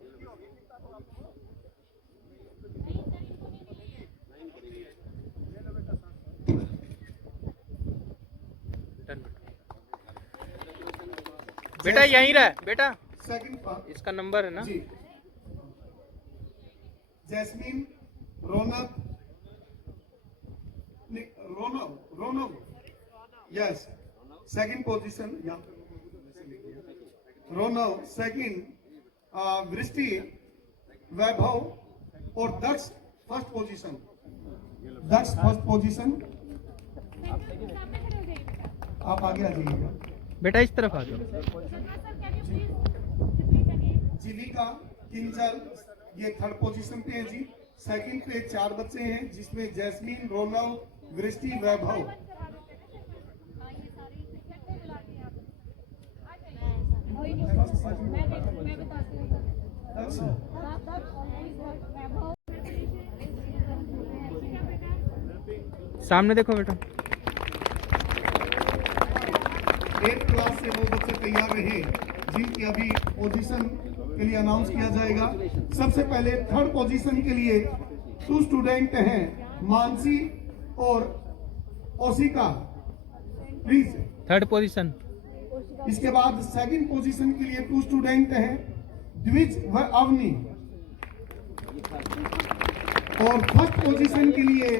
बेटा यहीं रह बेटा, 2nd इसका नंबर है ना। जी, जैस्मीन, रौनक, Ronak, yes 2nd position, Ronak 2nd, वृष्टि, वैभव और दक्ष 1st पोजीशन। दक्ष 1st पोजीशन। आप आगे आ जाइएगा बेटा, इस तरफ आ जाओ। जीविका, किंजल ये 3rd पोजीशन पे है जी। 2nd पे 4 बच्चे हैं, जिसमें जैस्मीन, रोनव, वृष्टि, वैभव। सामने देखो बेटा। 8th क्लास से वो बच्चे तैयार रहे जिनकी अभी पोजीशन के लिए अनाउंस किया जाएगा। सबसे पहले 3rd पोजीशन के लिए 2 स्टूडेंट हैं, मानसी और ओसिका, प्लीज। 3rd position. इसके बाद 2nd पोजीशन के लिए 2 स्टूडेंट हैं, द्विज व अवनी। और 1st पोजीशन के लिए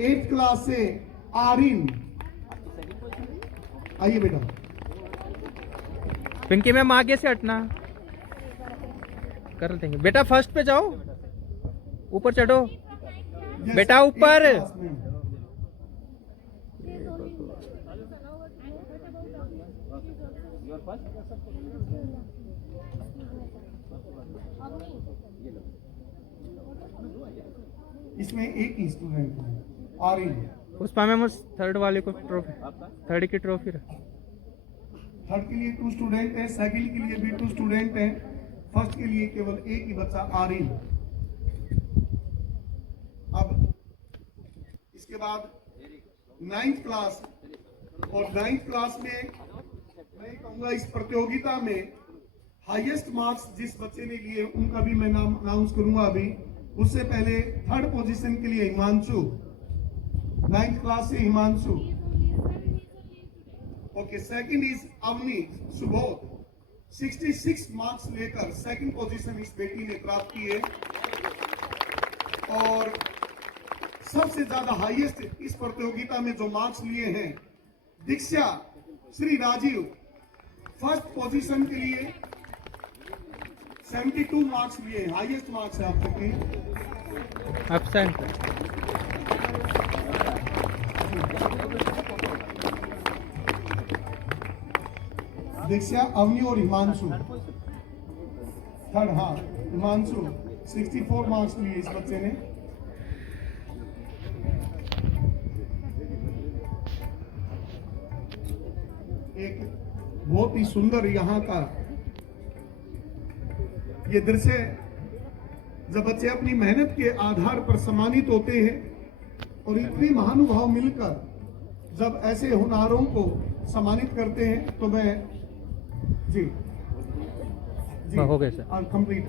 8th क्लास से आरिन। आइए बेटा। पिंकी मैम आगे से हटना कर देंगे। बेटा 1st पे जाओ, ऊपर चढ़ो बेटा, ऊपर। इसमें एक ही स्टूडेंट है, आरिन। पुष्पा मैम उस 3rd वाले को ट्रॉफी, 3rd की ट्रॉफी। 3rd के लिए 2 स्टूडेंट है, 2nd के लिए भी 2 स्टूडेंट हैं, 1st के लिए केवल एक ही बच्चा आरिन। अब इसके बाद 9th क्लास, और 9th क्लास में मैं कहूंगा इस प्रतियोगिता में हाईएस्ट मार्क्स जिस बच्चे ने लिए उनका भी मैं नाम अनाउंस करूंगा अभी। उससे पहले 3rd पोजीशन के लिए हिमांशु, 9th क्लास से Himanshu. Okay, 2nd is Avni Subodh, 66 marks लेकर 2nd पोजीशन इस बेटी ने प्राप्त की है। और सबसे ज्यादा हाईएस्ट इस प्रतियोगिता में जो मार्क्स लिए हैं, दीक्षा श्री राजीव 1st पोजीशन के लिए 72 मार्क्स लिए, हाईएस्ट मार्क्स है आप तक के। एब्सेंट। दीक्षा, अवनी और हिमांशु 3rd। हाँ, हिमांशु 64 मार्क्स लिए इस बच्चे ने। एक बहुत ही सुंदर यहाँ का ये दृश्य, जब बच्चे अपनी मेहनत के आधार पर सम्मानित होते हैं और इतने महानुभाव मिलकर जब ऐसे होनहारों को सम्मानित करते हैं तो मैं जी हो गया सर। कंप्लीट।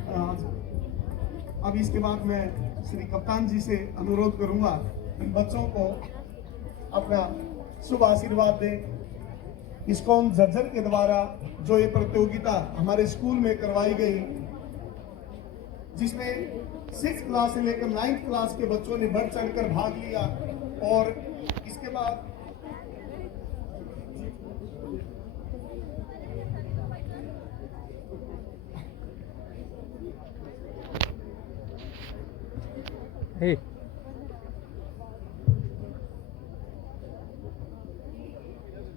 अब इसके बाद मैं श्री कप्तान जी से अनुरोध करूंगा इन बच्चों को अपना शुभ आशीर्वाद दें। इस्कॉन झज्जर के द्वारा जो ये प्रतियोगिता हमारे स्कूल में करवाई गई, जिसमें 6th क्लास से लेकर 9th क्लास के बच्चों ने बढ़ चढ़कर भाग लिया, और इसके बाद हे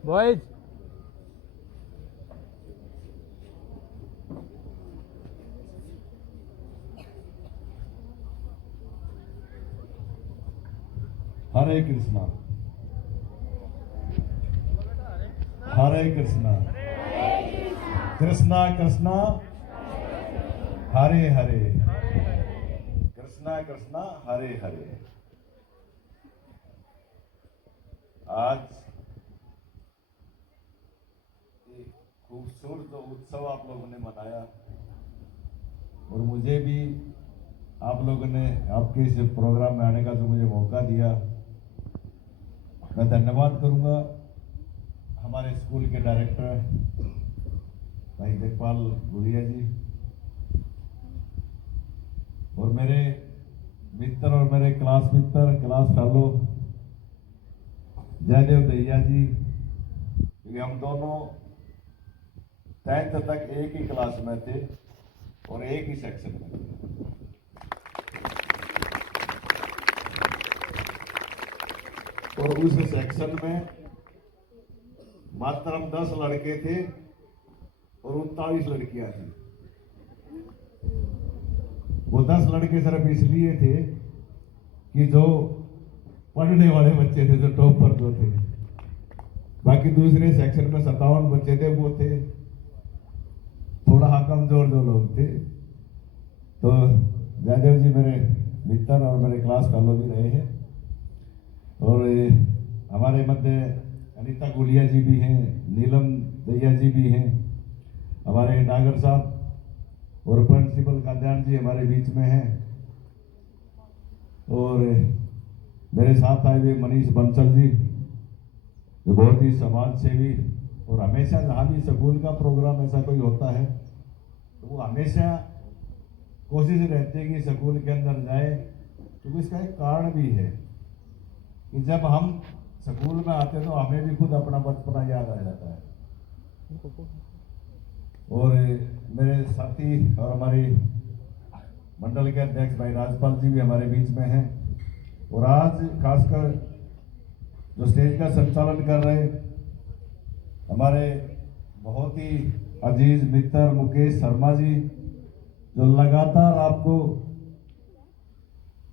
बॉयज, हरे कृष्णा हरे कृष्णा कृष्णा कृष्णा हरे हरे, कृष्णा कृष्णा हरे हरे। आज एक खूबसूरत उत्सव आप लोगों ने मनाया और मुझे भी आप लोगों ने आपके इस प्रोग्राम में आने का जो मुझे मौका दिया, मैं धन्यवाद करूंगा हमारे स्कूल के डायरेक्टर भाई जगपाल गुड़िया जी और मेरे मित्र और मेरे क्लास मित्र, क्लास फेलो जयदेव दैया जी, क्योंकि हम दोनों 10th तक एक ही क्लास में थे और एक ही सेक्शन में थे। और उस सेक्शन में मात्र हम 10 लड़के थे और 39 लड़कियां थी। वो 10 लड़के सिर्फ इसलिए थे कि जो पढ़ने वाले बच्चे थे, जो टॉपर जो थे, बाकी दूसरे सेक्शन में 57 बच्चे थे, वो थे थोड़ा कमजोर जो लोग थे। तो जयदेव जी मेरे मित्र और मेरे क्लास फेलो भी रहे हैं, और हमारे मध्य अनीता गुड़िया जी भी हैं, नीलम दैया जी भी हैं, हमारे नागर साहब और प्रिंसिपल कल्याण जी हमारे बीच में हैं, और मेरे साथ आए हुए मनीष बंसल जी जो बहुत ही समाज सेवी, और हमेशा जहाँ भी स्कूल का प्रोग्राम ऐसा कोई होता है तो वो हमेशा कोशिश रहती है कि स्कूल के अंदर जाए, क्योंकि इसका एक कारण भी है कि जब हम स्कूल में आते हैं तो हमें भी खुद अपना बचपना याद आ जाता है। और मेरे साथी और हमारे मंडल के अध्यक्ष भाई राजपाल जी भी हमारे बीच में हैं, और आज खासकर जो स्टेज का संचालन कर रहे हमारे बहुत ही अजीज मित्र मुकेश शर्मा जी, जो लगातार आपको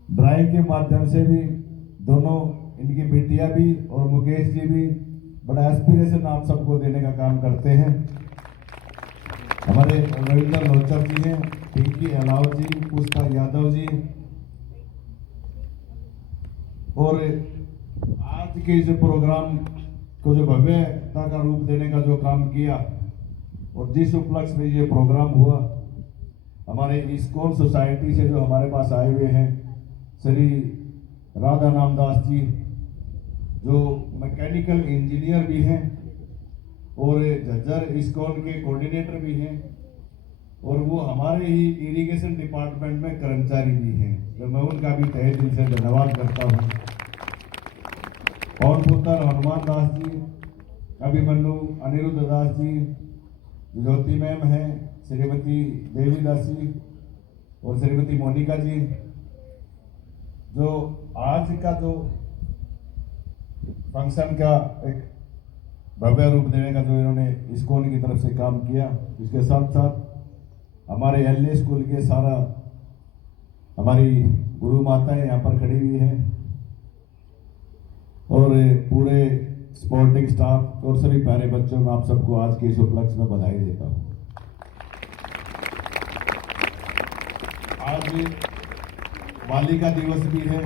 ड्राइंग के माध्यम से भी, दोनों इनकी बेटियां भी और मुकेश जी भी बड़ा एस्पिरेशन आप सबको देने का काम करते हैं। हमारे रविंदर लोचर जी हैं, पिंकी अलाव जी, पुष्पा यादव जी, और आज के इस प्रोग्राम को जो भव्यता का रूप देने का जो काम किया और जिस उपलक्ष्य में ये प्रोग्राम हुआ, हमारे इस्कॉन सोसाइटी से जो हमारे पास आए हुए हैं श्री राधा नामदास जी, जो मैकेनिकल इंजीनियर भी हैं और झज्जर इस्कॉन के कोऑर्डिनेटर भी हैं, और वो हमारे ही इरिगेशन डिपार्टमेंट में कर्मचारी भी हैं, तो मैं उनका भी तहे दिल से धन्यवाद करता हूँ। पवन पुत्र हनुमान दास जी, अभिमन्यु अनिरुद्ध दास जी, ज्योति मैम हैं, श्रीमती देवी दास जी और श्रीमती मोनिका जी, जो आज का जो फंक्शन का एक भव्य रूप देने का जो इन्होंने इस्कॉन की तरफ से काम किया, इसके साथ साथ हमारे एलए स्कूल के सारा हमारी गुरु माताएं यहाँ पर खड़ी हुई हैं, और पूरे स्पोर्टिंग स्टाफ और सभी प्यारे बच्चों में आप सबको आज के इस उपलक्ष्य में बधाई देता हूँ। आज बालिका दिवस भी है,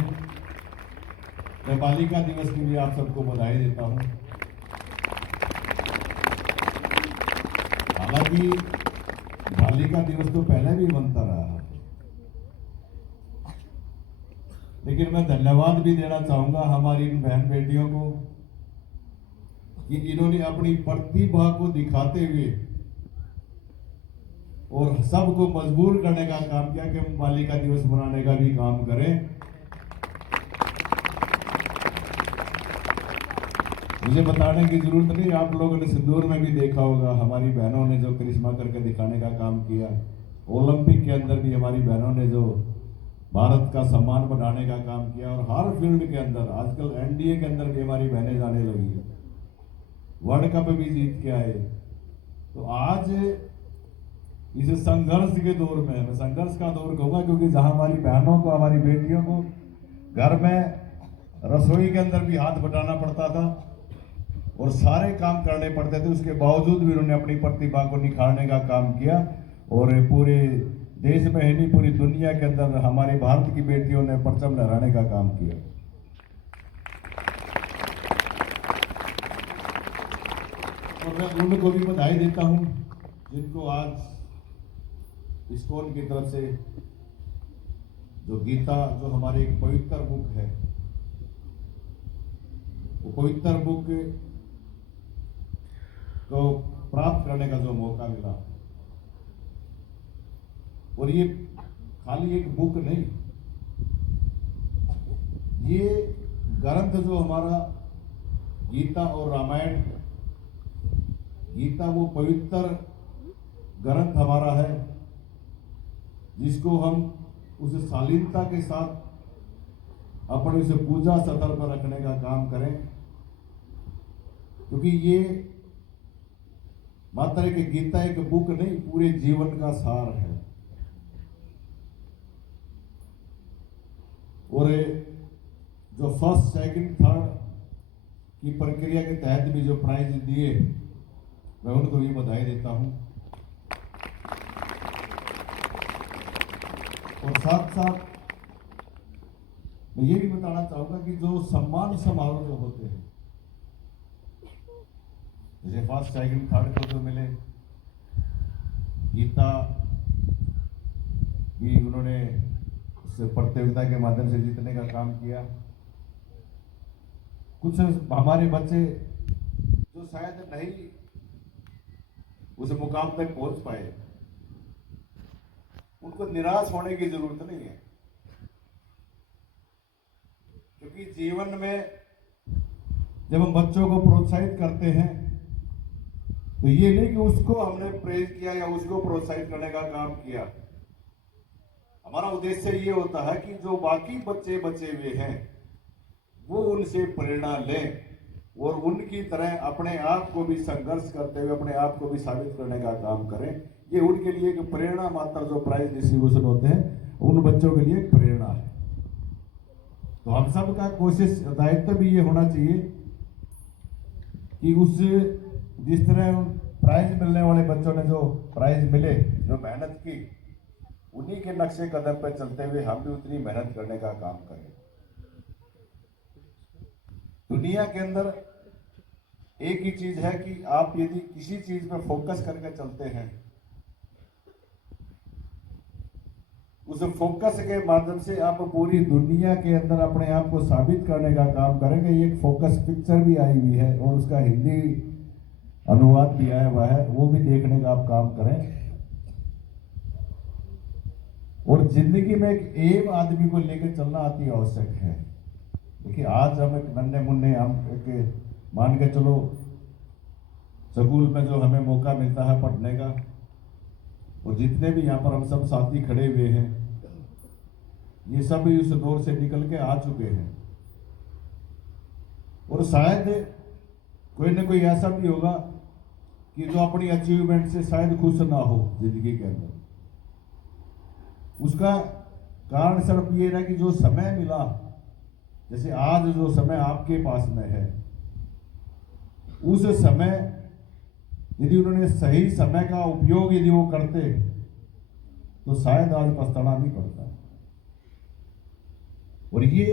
मैं बालिका दिवस के लिए आप सबको बधाई देता हूँ। हालांकि बालिका दिवस तो पहले भी बनता रहा, लेकिन मैं धन्यवाद भी देना चाहूंगा हमारी इन बहन बेटियों को कि इन्होंने अपनी प्रतिभा को दिखाते हुए और सबको मजबूर करने का काम किया कि हम बालिका दिवस मनाने का भी काम करें। मुझे बताने की जरूरत नहीं, आप लोगों ने सिंदूर में भी देखा होगा हमारी बहनों ने जो करिश्मा करके दिखाने का काम किया। ओलंपिक के अंदर भी हमारी बहनों ने जो भारत का सम्मान बढ़ाने का काम किया, और हर फील्ड के अंदर आजकल एनडीए के अंदर भी हमारी बहनें जाने लगी है, वर्ल्ड कप भी जीत के आए। तो आज इस संघर्ष के दौर में, मैं संघर्ष का दौर कहूंगा, क्योंकि जहां हमारी बहनों को, हमारी बेटियों को घर में रसोई के अंदर भी हाथ बटाना पड़ता था और सारे काम करने पड़ते थे, उसके बावजूद भी उन्होंने अपनी प्रतिभा को निखारने का काम किया और पूरे देश में ही नहीं पूरी दुनिया के अंदर हमारे भारत की बेटियों ने परचम लहराने का काम किया। और मैं उनको भी बधाई देता हूं जिनको आज इस्कॉन की तरफ से जो गीता, जो हमारी एक पवित्र बुक है, वो पवित्र बुक को प्राप्त करने का जो मौका मिला। और ये खाली एक बुक नहीं, ये ग्रंथ जो हमारा गीता और रामायण, गीता वो पवित्र ग्रंथ हमारा है जिसको हम उस शालीनता के साथ अपने उसे पूजा सतर पर रखने का काम करें, क्योंकि ये मात्र एक गीता एक बुक नहीं, पूरे जीवन का सार है। और जो फर्स्ट, सेकंड, थर्ड की प्रक्रिया के तहत भी जो प्राइज दिए, मैं उनको भी बधाई देता हूं। और साथ साथ मैं ये भी बताना चाहूंगा कि जो सम्मान समारोह जो होते हैं, जैसे फर्स्ट, सेकंड, थर्ड को जो मिले, गीता भी उन्होंने प्रतियोगिता के माध्यम से जीतने का काम किया। कुछ हमारे बच्चे जो शायद नहीं उस मुकाम तक पहुंच पाए, उनको निराश होने की जरूरत नहीं है, क्योंकि जीवन में जब हम बच्चों को प्रोत्साहित करते हैं तो ये नहीं कि उसको हमने प्रेज किया या उसको प्रोत्साहित करने का काम किया। हमारा उद्देश्य ये होता है कि जो बाकी बच्चे बचे हुए हैं वो उनसे प्रेरणा लें और उनकी तरह अपने आप को भी संघर्ष करते हुए अपने आप को भी साबित करने का काम करें। ये उनके लिए एक प्रेरणा मात्र जो प्राइज डिस्ट्रीब्यूशन होते हैं उन बच्चों के लिए एक प्रेरणा है। तो हम सब का कोशिश, दायित्व भी ये होना चाहिए कि उस जिस तरह प्राइज मिलने वाले बच्चों ने जो प्राइज मिले, जो मेहनत की, उन्हीं के नक्शे कदम पर चलते हुए हम भी उतनी मेहनत करने का काम करें। दुनिया के अंदर एक ही चीज है कि आप यदि किसी चीज पर फोकस करके चलते हैं, उस फोकस के माध्यम से आप पूरी दुनिया के अंदर अपने आप को साबित करने का काम करेंगे। ये एक फोकस पिक्चर भी आई हुई है और उसका हिंदी अनुवाद भी आया हुआ है, वो भी देखने का आप काम करें। और जिंदगी में एक एम आदमी को लेकर चलना अति आवश्यक है। देखिए, आज हम एक नन्हे मुन्ने, हम एक मान के चलो स्कूल में जो हमें मौका मिलता है पढ़ने का, और जितने भी यहाँ पर हम सब साथी खड़े हुए हैं, ये सब उस दौर से निकल के आ चुके हैं। और शायद कोई ना कोई ऐसा भी होगा कि जो अपनी अचीवमेंट से शायद खुश ना हो जिंदगी के अंदर। उसका कारण सिर्फ ये है कि जो समय मिला, जैसे आज जो समय आपके पास में है, उस समय यदि उन्होंने सही समय का उपयोग यदि वो करते तो शायद आज पछताना नहीं पड़ता। और ये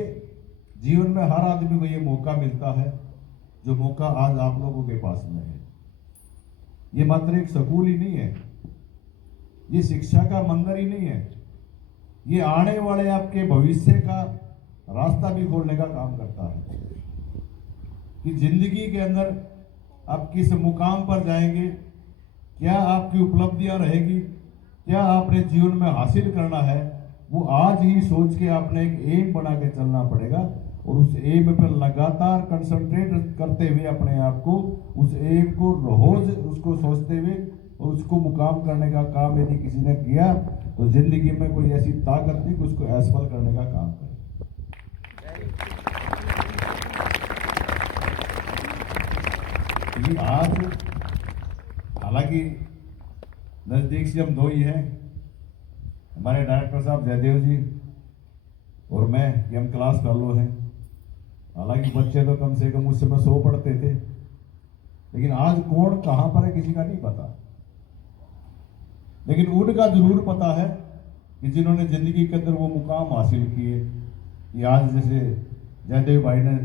जीवन में हर आदमी को ये मौका मिलता है जो मौका आज आप लोगों के पास में है। ये मात्र एक स्कूल ही नहीं है, ये शिक्षा का मंदिर ही नहीं है, ये आने वाले आपके भविष्य का रास्ता भी खोलने का काम करता है कि जिंदगी के अंदर आप किस मुकाम पर जाएंगे, क्या आपकी उपलब्धियां रहेगी, क्या आपने जीवन में हासिल करना है, वो आज ही सोच के आपने एक एम बना के चलना पड़ेगा। और उस एम पर लगातार कंसंट्रेट करते हुए अपने आप को उस एम को रोज उसको सोचते हुए और उसको मुकाम करने का काम यदि किसी ने किया तो जिंदगी में कोई ऐसी ताकत नहीं कि उसको असफल करने का काम करे। आज हालांकि नजदीक से हम दो ही हैं, हमारे डायरेक्टर साहब जयदेव जी और मैं, कि हम क्लास फेलो हैं। हालांकि बच्चे तो कम से कम उस समय 100 पढ़ते थे, लेकिन आज कौन कहां पर है किसी का नहीं पता। लेकिन उनका जरूर पता है कि जिन्होंने जिंदगी के अंदर वो मुकाम हासिल किए कि आज जैसे जयदेव भाई ने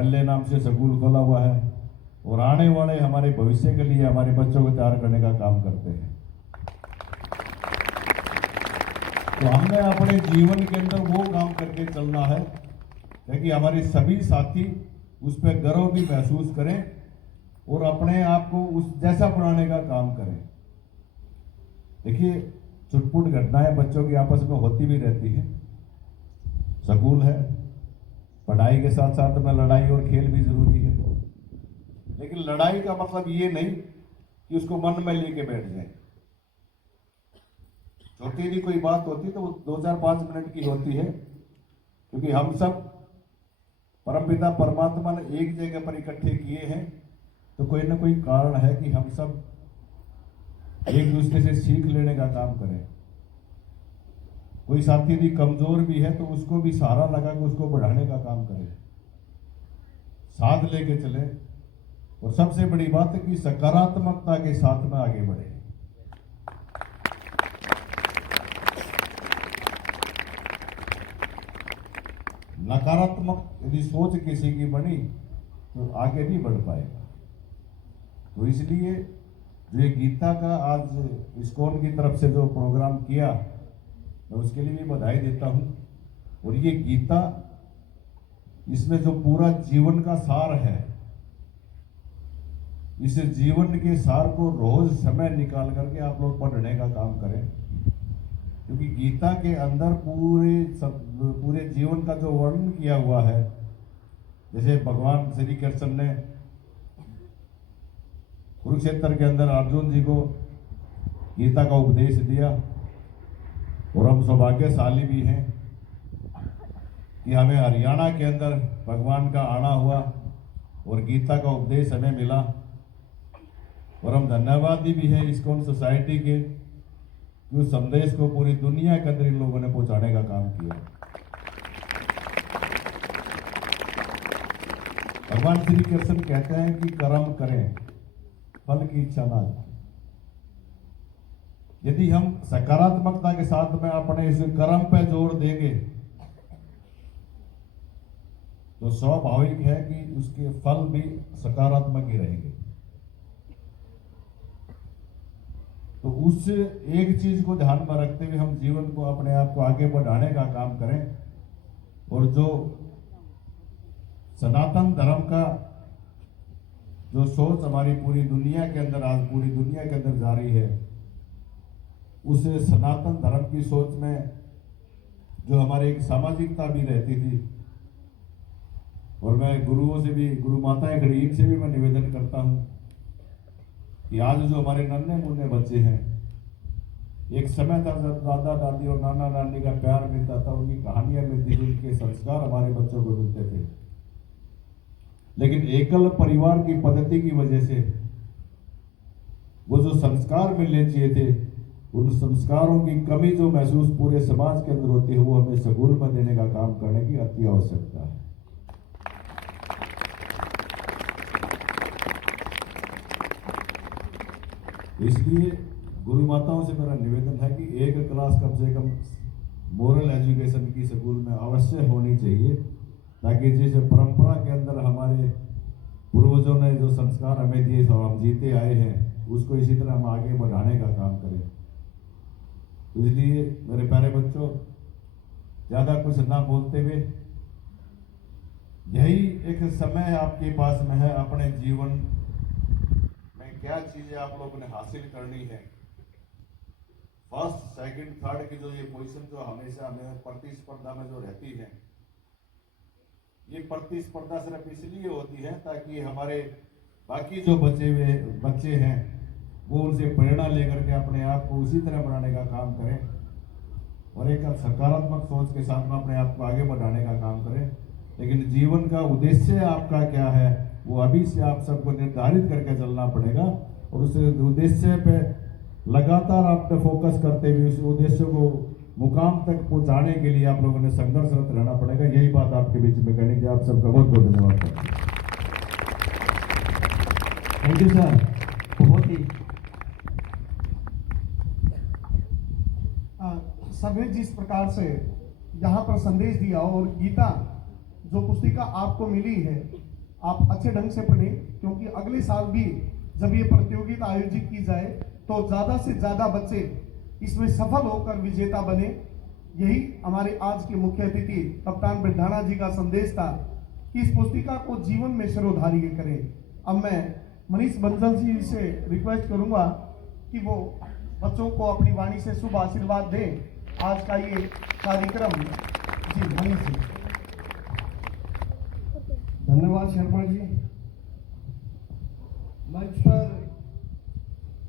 एलए नाम से स्कूल खोला हुआ है और आने वाले हमारे भविष्य के लिए हमारे बच्चों को तैयार करने का काम करते हैं। तो हमें अपने जीवन के अंदर वो काम करके चलना है ताकि हमारे सभी साथी उस पर गर्व भी महसूस करें और अपने आप को उस जैसा बनाने का काम करें। देखिए, छुटपुट घटनाएं बच्चों की आपस में होती भी रहती है। स्कूल है, पढ़ाई के साथ साथ में लड़ाई और खेल भी जरूरी है, लेकिन लड़ाई का मतलब ये नहीं कि उसको मन में लेके बैठ जाए। छोटी भी कोई बात होती तो वो 2-4-5 मिनट की होती है, क्योंकि हम सब परमपिता परमात्मा ने एक जगह पर इकट्ठे किए हैं तो कोई ना कोई कारण है कि हम सब एक दूसरे से सीख लेने का काम करें। कोई साथी यदि कमजोर भी है तो उसको भी सहारा लगा के उसको बढ़ाने का काम करें, साथ लेके चले। और सबसे बड़ी बात है कि सकारात्मकता के साथ में आगे बढ़े। नकारात्मक यदि सोच किसी की बनी तो आगे नहीं बढ़ पाएगा। तो इसलिए जो ये गीता का आज इस्कॉन की तरफ से जो प्रोग्राम किया, मैं उसके लिए भी बधाई देता हूं। और ये गीता, इसमें जो पूरा जीवन का सार है, इस जीवन के सार को रोज समय निकाल करके आप लोग पढ़ने का काम करें, क्योंकि गीता के अंदर पूरे जीवन का जो वर्णन किया हुआ है, जैसे भगवान श्री कृष्ण ने कुरुक्षेत्र के अंदर अर्जुन जी को गीता का उपदेश दिया, और हम सौभाग्यशाली भी हैं कि हमें हरियाणा के अंदर भगवान का आना हुआ और गीता का उपदेश हमें मिला। और हम धन्यवादी भी हैं इस्कॉन सोसाइटी के कि उस संदेश को पूरी दुनिया के अंदर इन लोगों ने पहुंचाने का काम किया। भगवान श्री कृष्ण कहते हैं कि कर्म करें, फल की इच्छा ना करें। यदि हम सकारात्मकता के साथ में अपने इस कर्म पे जोर देंगे तो स्वाभाविक है कि उसके फल भी सकारात्मक ही रहेंगे। तो उस एक चीज को ध्यान में रखते हुए हम जीवन को अपने आप को आगे बढ़ाने का काम करें। और जो सनातन धर्म का जो सोच हमारी पूरी दुनिया के अंदर, आज पूरी दुनिया के अंदर जारी है, उस सनातन धर्म की सोच में जो हमारी एक सामाजिकता भी रहती थी, और मैं गुरुओं से भी, गुरु माताएं खड़ी, इनसे भी मैं निवेदन करता हूं कि आज जो हमारे नन्हे मुन्ने बच्चे हैं, एक समय था जब दादा दादी और नाना नानी का प्यार मिलता था, उनकी कहानियां मिलती थी, उनके संस्कार हमारे बच्चों को मिलते थे। लेकिन एकल परिवार की पद्धति की वजह से वो जो संस्कार मिलने चाहिए थे, उन संस्कारों की कमी जो महसूस पूरे समाज के अंदर होती है, वो हमें स्कूल में देने का काम करने की अति आवश्यकता है। इसलिए गुरु माताओं से मेरा निवेदन है कि एक क्लास कम से कम मोरल एजुकेशन की स्कूल में अवश्य होनी चाहिए, ताकि जिस परंपरा के अंदर हमारे पूर्वजों ने जो संस्कार हमें दिए और हम जीते आए हैं, उसको इसी तरह हम आगे बढ़ाने का काम करें। तो इसलिए मेरे प्यारे बच्चों, ज़्यादा कुछ ना बोलते हुए, यही एक समय आपके पास में है अपने जीवन में क्या चीज़ें आप लोगों ने हासिल करनी है। फर्स्ट, सेकंड, थर्ड की जो ये पोजीशन जो हमेशा हमें प्रतिस्पर्धा में जो रहती है, ये प्रतिस्पर्धा सिर्फ इसलिए होती है ताकि हमारे बाकी जो बचे हुए बच्चे हैं वो उनसे प्रेरणा लेकर के अपने आप को उसी तरह बनाने का काम करें और एक सकारात्मक सोच के साथ में अपने आप को आगे बढ़ाने का काम करें। लेकिन जीवन का उद्देश्य आपका क्या है वो अभी से आप सबको निर्धारित करके चलना पड़ेगा और उस उद्देश्य पे लगातार आपने फोकस करते हुए उस उद्देश्य को मुकाम तक पहुंचाने के लिए आप लोगों ने संघर्षरत रहना पड़ेगा। यही बात आपके बीच में कहनी थी। आप सबका बहुत बहुत धन्यवाद करते हैं। थैंक यू सर, बहुत ही सर ने जिस प्रकार से यहाँ पर संदेश दिया और गीता जो पुस्तिका आपको मिली है आप अच्छे ढंग से पढ़ें, क्योंकि अगले साल भी जब ये प्रतियोगिता आयोजित की जाए तो ज़्यादा से ज़्यादा बच्चे इसमें सफल होकर विजेता बने। यही हमारे आज के मुख्य अतिथि कप्तान बिरधाना जी का संदेश था कि इस पुस्तिका को जीवन में शिरोधार्य करें। अब मैं मनीष बंसल जी से रिक्वेस्ट करूंगा कि वो बच्चों को अपनी वाणी से शुभ आशीर्वाद दें। आज का ये कार्यक्रम जी मनीष जी। धन्यवाद शर्मा जी। मंच पर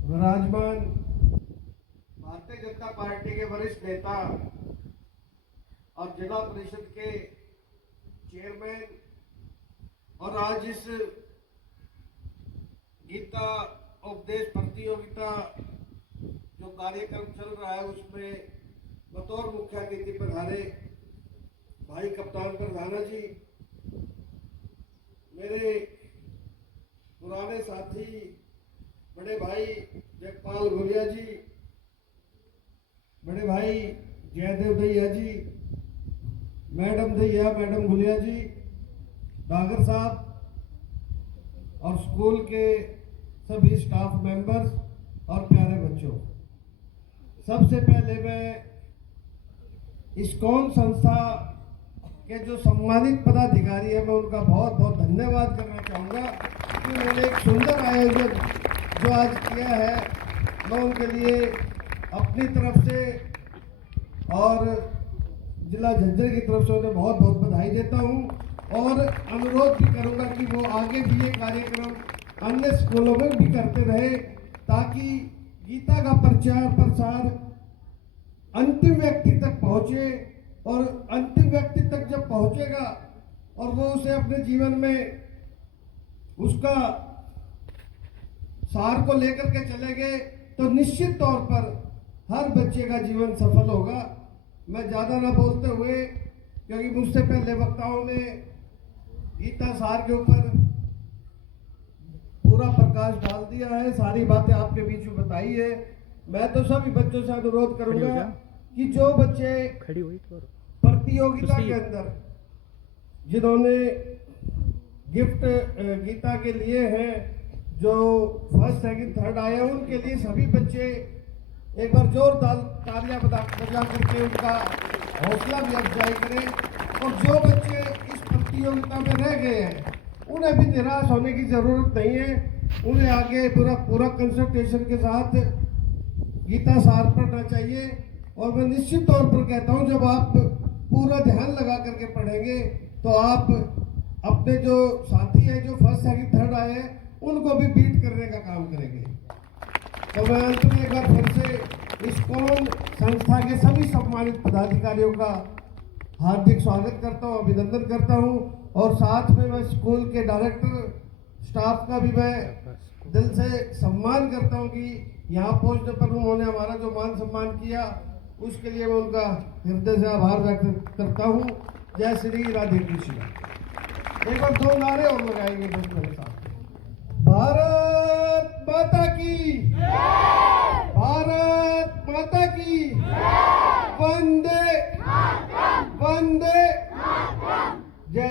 विराजमान भारतीय जनता पार्टी के वरिष्ठ नेता और जिला परिषद के चेयरमैन और आज इस गीता उपदेश प्रतियोगिता जो कार्यक्रम चल रहा है उसमें बतौर मुख्य अतिथि पधारे भाई कप्तान प्रधाना जी, मेरे पुराने साथी बड़े भाई जगपाल गुलिया जी, बड़े भाई जयदेव दैया जी, मैडम गुलिया जी, डागर साहब और स्कूल के सभी स्टाफ मेंबर्स और प्यारे बच्चों, सबसे पहले मैं इस्कॉन संस्था के जो सम्मानित पदाधिकारी है मैं उनका बहुत बहुत धन्यवाद करना चाहूँगा कि उन्होंने एक सुंदर आयोजन जो आज किया है, मैं उनके लिए अपनी तरफ से और जिला झज्जर की तरफ से उन्हें बहुत बहुत बधाई देता हूँ और अनुरोध भी करूँगा कि वो आगे भी ये कार्यक्रम अन्य स्कूलों में भी करते रहे ताकि गीता का प्रचार प्रसार अंतिम व्यक्ति तक पहुँचे और अंतिम व्यक्ति तक जब पहुँचेगा और वो उसे अपने जीवन में उसका सार को लेकर के चले गए तो निश्चित तौर पर हर बच्चे का जीवन सफल होगा। मैं ज़्यादा ना बोलते हुए, क्योंकि मुझसे पहले वक्ताओं ने गीता सार के ऊपर पूरा प्रकाश डाल दिया है, सारी बातें आपके बीच में बताई है। मैं तो सभी बच्चों से अनुरोध करूंगा कि जो बच्चे प्रतियोगिता के अंदर जिन्होंने गिफ्ट गीता के लिए हैं, जो फर्स्ट सेकंड थर्ड आए हैं, उनके लिए सभी बच्चे एक बार जोरदार तालियां बजा करके उनका हौसला भी अफजाई करें। और जो बच्चे इस प्रतियोगिता में रह गए हैं उन्हें भी निराश होने की जरूरत नहीं है, उन्हें आगे पूरा कंसंट्रेशन के साथ गीता सार पढ़ना चाहिए। और मैं निश्चित तौर पर कहता हूं जब आप पूरा ध्यान लगा करके पढ़ेंगे तो आप अपने जो साथी हैं जो फर्स्ट सेकंड थर्ड आए हैं उनको भी बीट करने का काम करेंगे। तो मैं अंत में एक बार फिर से इस्कॉन संस्था के सभी सम्मानित पदाधिकारियों का हार्दिक स्वागत करता हूं, अभिनंदन करता हूं और साथ में मैं स्कूल के डायरेक्टर स्टाफ का भी मैं दिल से सम्मान करता हूं कि यहाँ पहुंचने पर उन्होंने हमारा जो मान सम्मान किया उसके लिए मैं उनका हृदय से आभार व्यक्त करता हूँ। जय श्री राधे कृष्ण। एक बार दो नारे और लगाएंगे बस मेरे साथ। भारत माता की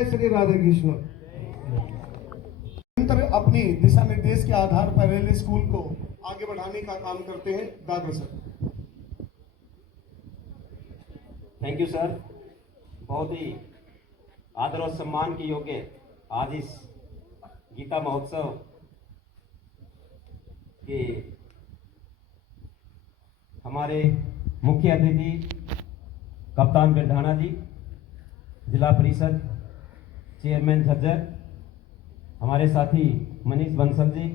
जय श्री राधे कृष्ण। निरंतर अपनी दिशा निर्देश के आधार पर रेलवे स्कूल को आगे बढ़ाने का काम करते हैं। गागर सर। Thank you sir. बहुत ही आदर और सम्मान के योग्य आज इस गीता महोत्सव के हमारे मुख्य अतिथि कप्तान बिरधाना जी, जिला परिषद चेयरमैन झज्जर, हमारे साथी मनीष बंसल जी,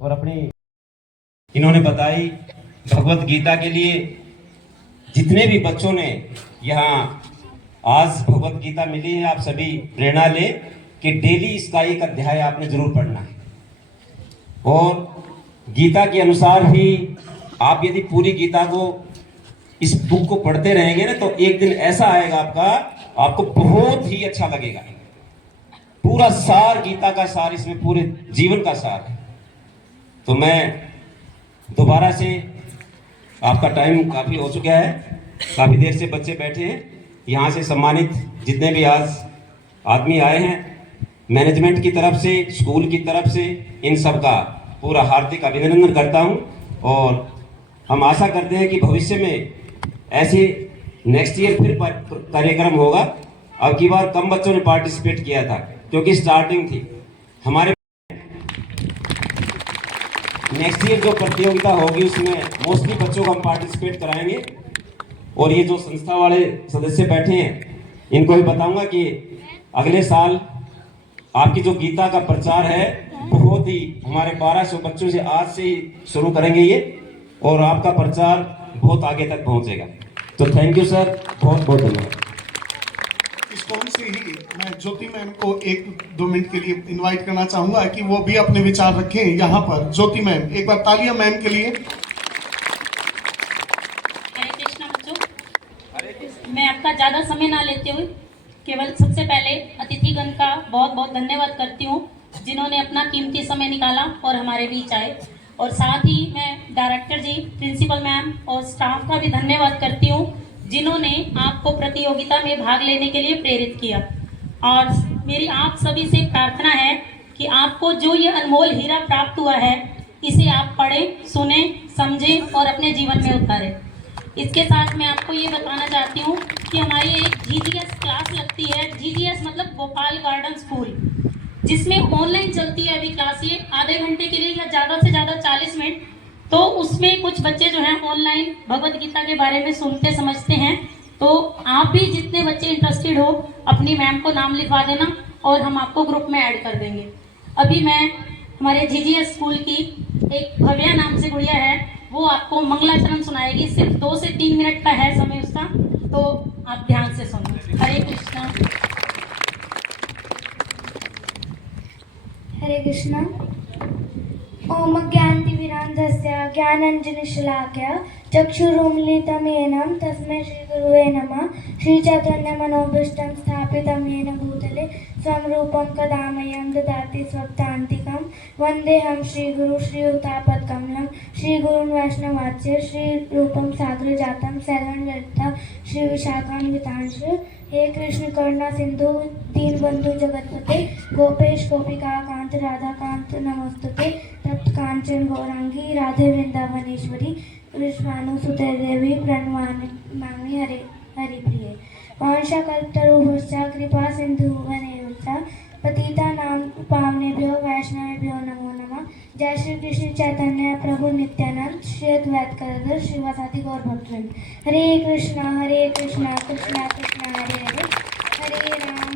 और अपनी इन्होंने बताई भगवत गीता के लिए जितने भी बच्चों ने यहाँ आज भगवत गीता मिली है, आप सभी प्रेरणा ले कि डेली इसका एक अध्याय आपने जरूर पढ़ना है। और गीता के अनुसार ही आप यदि पूरी गीता को, इस बुक को पढ़ते रहेंगे ना, तो एक दिन ऐसा आएगा आपको बहुत ही अच्छा लगेगा। पूरा सार, गीता का सार, इसमें पूरे जीवन का सार है। तो मैं दोबारा से, आपका टाइम काफी हो चुका है, काफी देर से बच्चे बैठे हैं, यहाँ से सम्मानित जितने भी आज आदमी आए हैं, मैनेजमेंट की तरफ से, स्कूल की तरफ से, इन सब का पूरा हार्दिक अभिनंदन करता हूं। और हम आशा करते हैं कि भविष्य में ऐसे नेक्स्ट ईयर फिर कार्यक्रम होगा। अब की बार कम बच्चों ने पार्टिसिपेट किया था क्योंकि स्टार्टिंग थी हमारे। नेक्स्ट ईयर जो प्रतियोगिता होगी उसमें मोस्टली बच्चों को हम पार्टिसिपेट कराएंगे। और ये जो संस्था वाले सदस्य बैठे हैं, इनको भी बताऊंगा कि अगले साल आपकी जो गीता का प्रचार है, बहुत ही हमारे 1200 बच्चों से आज से ही शुरू करेंगे ये, और आपका प्रचार बहुत आगे तक पहुंचेगा। तो थैंक यू सर, बहुत बहुत धन्यवाद। इस फोन से ही मैं ज्योति मैम को 1-2 मिनट के लिए इनवाइट करना चाहूंगा कि वो भी अपने विचार रखें यहाँ पर। ज्योति मैम, एक बार तालियां मैम के लिए। हरे कृष्णा बच्चों, मैं आपका ज्यादा समय ना लेते हुए केवल सबसे पहले अतिथिगण का बहुत बहुत धन्यवाद करती हूँ, जिन्होंने अपना कीमती समय निकाला और हमारे बीच आए। और साथ ही मैं डायरेक्टर जी, प्रिंसिपल मैम और स्टाफ का भी धन्यवाद करती हूँ, जिन्होंने आपको प्रतियोगिता में भाग लेने के लिए प्रेरित किया। और मेरी आप सभी से प्रार्थना है कि आपको जो ये अनमोल हीरा प्राप्त हुआ है, इसे आप पढ़ें, सुने, समझें और अपने जीवन में उतारें। इसके साथ मैं आपको ये बताना चाहती हूँ कि हमारी एक GGS क्लास लगती है। GGS मतलब गोपाल गार्डन स्कूल, जिसमें ऑनलाइन चलती है अभी क्लास, ये आधे घंटे के लिए या ज़्यादा से ज़्यादा 40 मिनट। तो उसमें कुछ बच्चे जो हैं ऑनलाइन भगवत गीता के बारे में सुनते समझते हैं। तो आप भी जितने बच्चे इंटरेस्टेड हो, अपनी मैम को नाम लिखवा देना और हम आपको ग्रुप में ऐड कर देंगे। अभी मैं हमारे GGS स्कूल की एक भव्या नाम से गुड़िया है, वो आपको मंगलाचरण सुनाएगी। सिर्फ 2 से 3 मिनट का है समय उसका, तो आप ध्यान से सुनो। हरे कृष्णा। हरे कृष्णा। ओम ज्ञानतिमिरान्धस्य ज्ञानाञ्जनशलाकया चक्षुरुन्मीलितं येन तस्मै श्रीगुरुवे नमः। श्रीचैतन्यमनोभीष्टं स्थापितं येन भूतले स्वं रूपं कदा मह्यं ददाति स्वपदान्तिकं। वन्देऽहं श्रीगुरु श्रीयुतापत्कमलं श्रीगुरुन् वैष्णवाच्य श्रीरूपं साग्रजातं शरणं श्रीविशाखान्वितांश। हे कृष्ण करुणा सिंधु दीनबंधु जगतपते गोपेश गोपिका कांत राधा कांत नमस्तुते। तप्त कांचन गौरांगी राधे वृंदावनेश्वरी विश्वानुसुते देवी प्रणमामि हरे हरिप्रिये। वांशाकल्पतरुभ्यश्च कृपा सिंधुभ्येव च पतितानां पावनेभ्यो वैष्णवेभ्यो नमो नमः। जय श्री कृष्ण चैतन्य प्रभु नित्यानंद श्री अद्वैत गदाधर श्रीवासादि गौर भक्तवृंद। हरे कृष्णा कृष्णा कृष्णा हरे हरे, हरे राम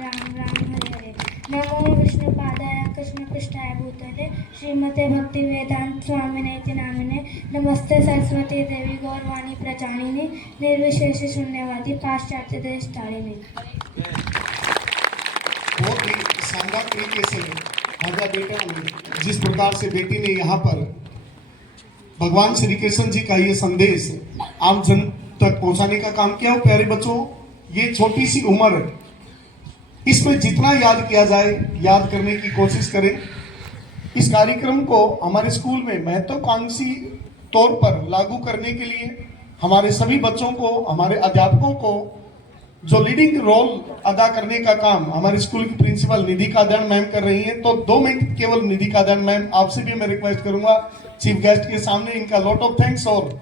राम राम हरे हरे। नमो विष्णुपादाय कृष्ण पृष्ठाय भूतले श्रीमते भक्ति वेदांत स्वामिने नामिने। नमस्ते सरस्वती देवी गौरवाणी प्रचारिणे निर्विशेष शून्यवादी पाश्चात्य देश तारिणे। बहुत ही शानदार तरीके से राजा बेटा ने, जिस प्रकार से बेटी ने यहाँ पर भगवान श्री कृष्ण जी का ये संदेश आम जन तक पहुंचाने का काम किया। प्यारे बच्चों, ये छोटी सी उम्र, इसमें जितना याद किया जाए, याद करने की कोशिश करें। इस कार्यक्रम को हमारे स्कूल में महत्वाकांक्षी तौर पर लागू करने के लिए हमारे सभी बच्चों को, हमारे अध्यापकों को जो लीडिंग रोल अदा करने का काम हमारे स्कूल की प्रिंसिपल निधिका दयान मैम कर रही हैं, तो 2 मिनट केवल निधिका दयान मैम आपसे भी मैं रिक्वेस्ट करूंगा चीफ गेस्ट के सामने इनका लॉट ऑफ थैंक्स, और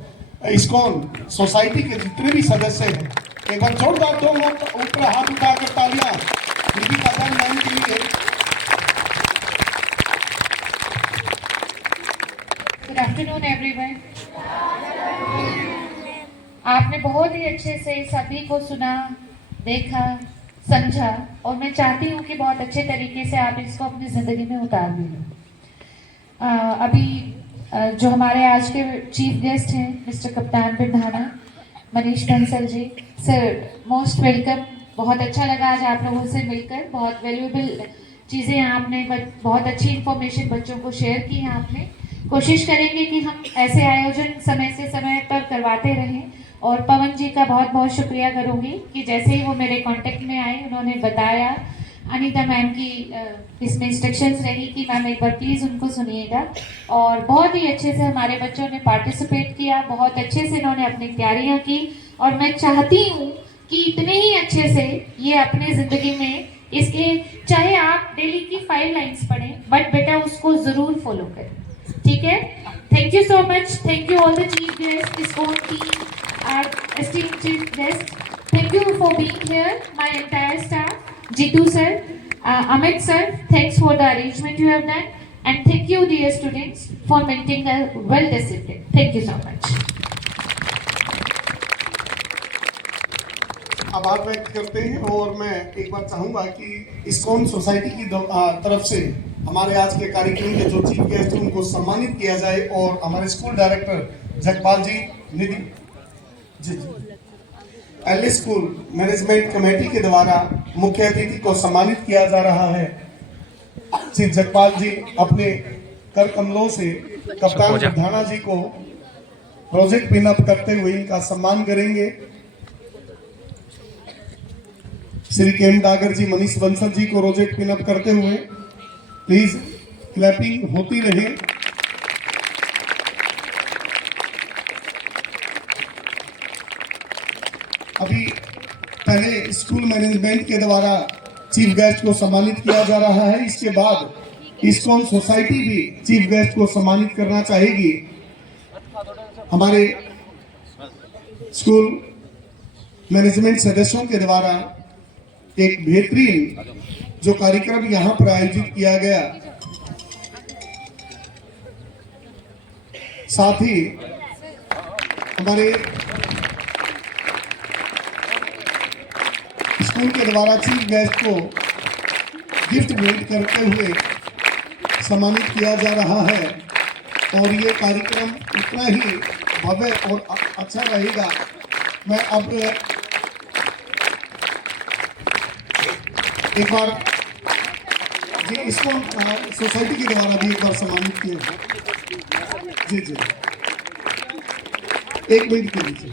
इस्कॉन सोसाइटी के जितने भी सदस्य हैं एक बार जोरदार 2 ऊपर हाथ उठाकर तालियां निधिका दयान मैम के लिए। Good afternoon everyone. आपने बहुत ही अच्छे से सभी को सुना, देखा, समझा, और मैं चाहती हूँ कि बहुत अच्छे तरीके से आप इसको अपनी ज़िंदगी में उतार भी लो। अभी जो हमारे आज के चीफ गेस्ट हैं मिस्टर कप्तान बिरधाना, Manish Bansal ji, sir most welcome. बहुत अच्छा लगा आज आप लोगों से मिलकर, बहुत वैल्यूएबल चीज़ें आपने, बहुत अच्छी इन्फॉर्मेशन बच्चों को शेयर की हैं आपने। कोशिश करेंगे कि हम ऐसे आयोजन समय से समय पर करवाते रहें, और पवन जी का बहुत बहुत शुक्रिया करूँगी कि जैसे ही वो मेरे कांटेक्ट में आए उन्होंने बताया, अनीता मैम की इसमें इंस्ट्रक्शंस रही कि मैम एक बार प्लीज़ उनको सुनिएगा, और बहुत ही अच्छे से हमारे बच्चों ने पार्टिसिपेट किया, बहुत अच्छे से इन्होंने अपनी तैयारियाँ की, और मैं चाहती हूँ कि इतने ही अच्छे से ये अपनी ज़िंदगी में इसके, चाहे आप डेली की 5 लाइन्स पढ़ें बट बेटा उसको ज़रूर फॉलो करें, ठीक है? Thank you so much, thank you all the chief guest, ISKCON team, our esteemed chief guest. Thank you for being here, my entire staff. Jitu sir, Amit sir, thanks for the arrangement you have done, and thank you dear students for maintaining a well discipline. Thank you so much. आभार व्यक्त करते हैं, और मैं एक बार चाहूंगा कि ISKCON सोसाइटी की तरफ से हमारे आज के कार्यक्रम के जो चीफ गेस्ट हैं उनको सम्मानित किया जाए, और हमारे स्कूल डायरेक्टर जगपाल जी, Nidhi ji, Alice school management committee के द्वारा मुख्य अतिथि को सम्मानित किया जा रहा है। श्री जगपाल जी अपने कर कमलों से कप्तान बिरधाना जी को प्रोजेक्ट पिन अप करते हुए इनका सम्मान करेंगे। श्री केम डागर जी, मनीष बंसल जी को प्रोजेक्ट पिन अप करते हुए प्लीज क्लैपिंग होती रहे। अभी पहले स्कूल मैनेजमेंट के द्वारा चीफ गेस्ट को सम्मानित किया जा रहा है, इसके बाद ISKCON सोसाइटी भी चीफ गेस्ट को सम्मानित करना चाहेगी। हमारे स्कूल मैनेजमेंट सदस्यों के द्वारा एक बेहतरीन जो कार्यक्रम यहाँ पर आयोजित किया गया, साथ ही हमारे स्कूल के द्वारा चीफ गेस्ट को गिफ्ट भेंट करते हुए सम्मानित किया जा रहा है, और ये कार्यक्रम इतना ही भव्य और अच्छा रहेगा। मैं अब एक बार जी ISKCON सोसाइटी के द्वारा भी एक बार सम्मानित किया जी जी, 1 मिनट के लीजिए।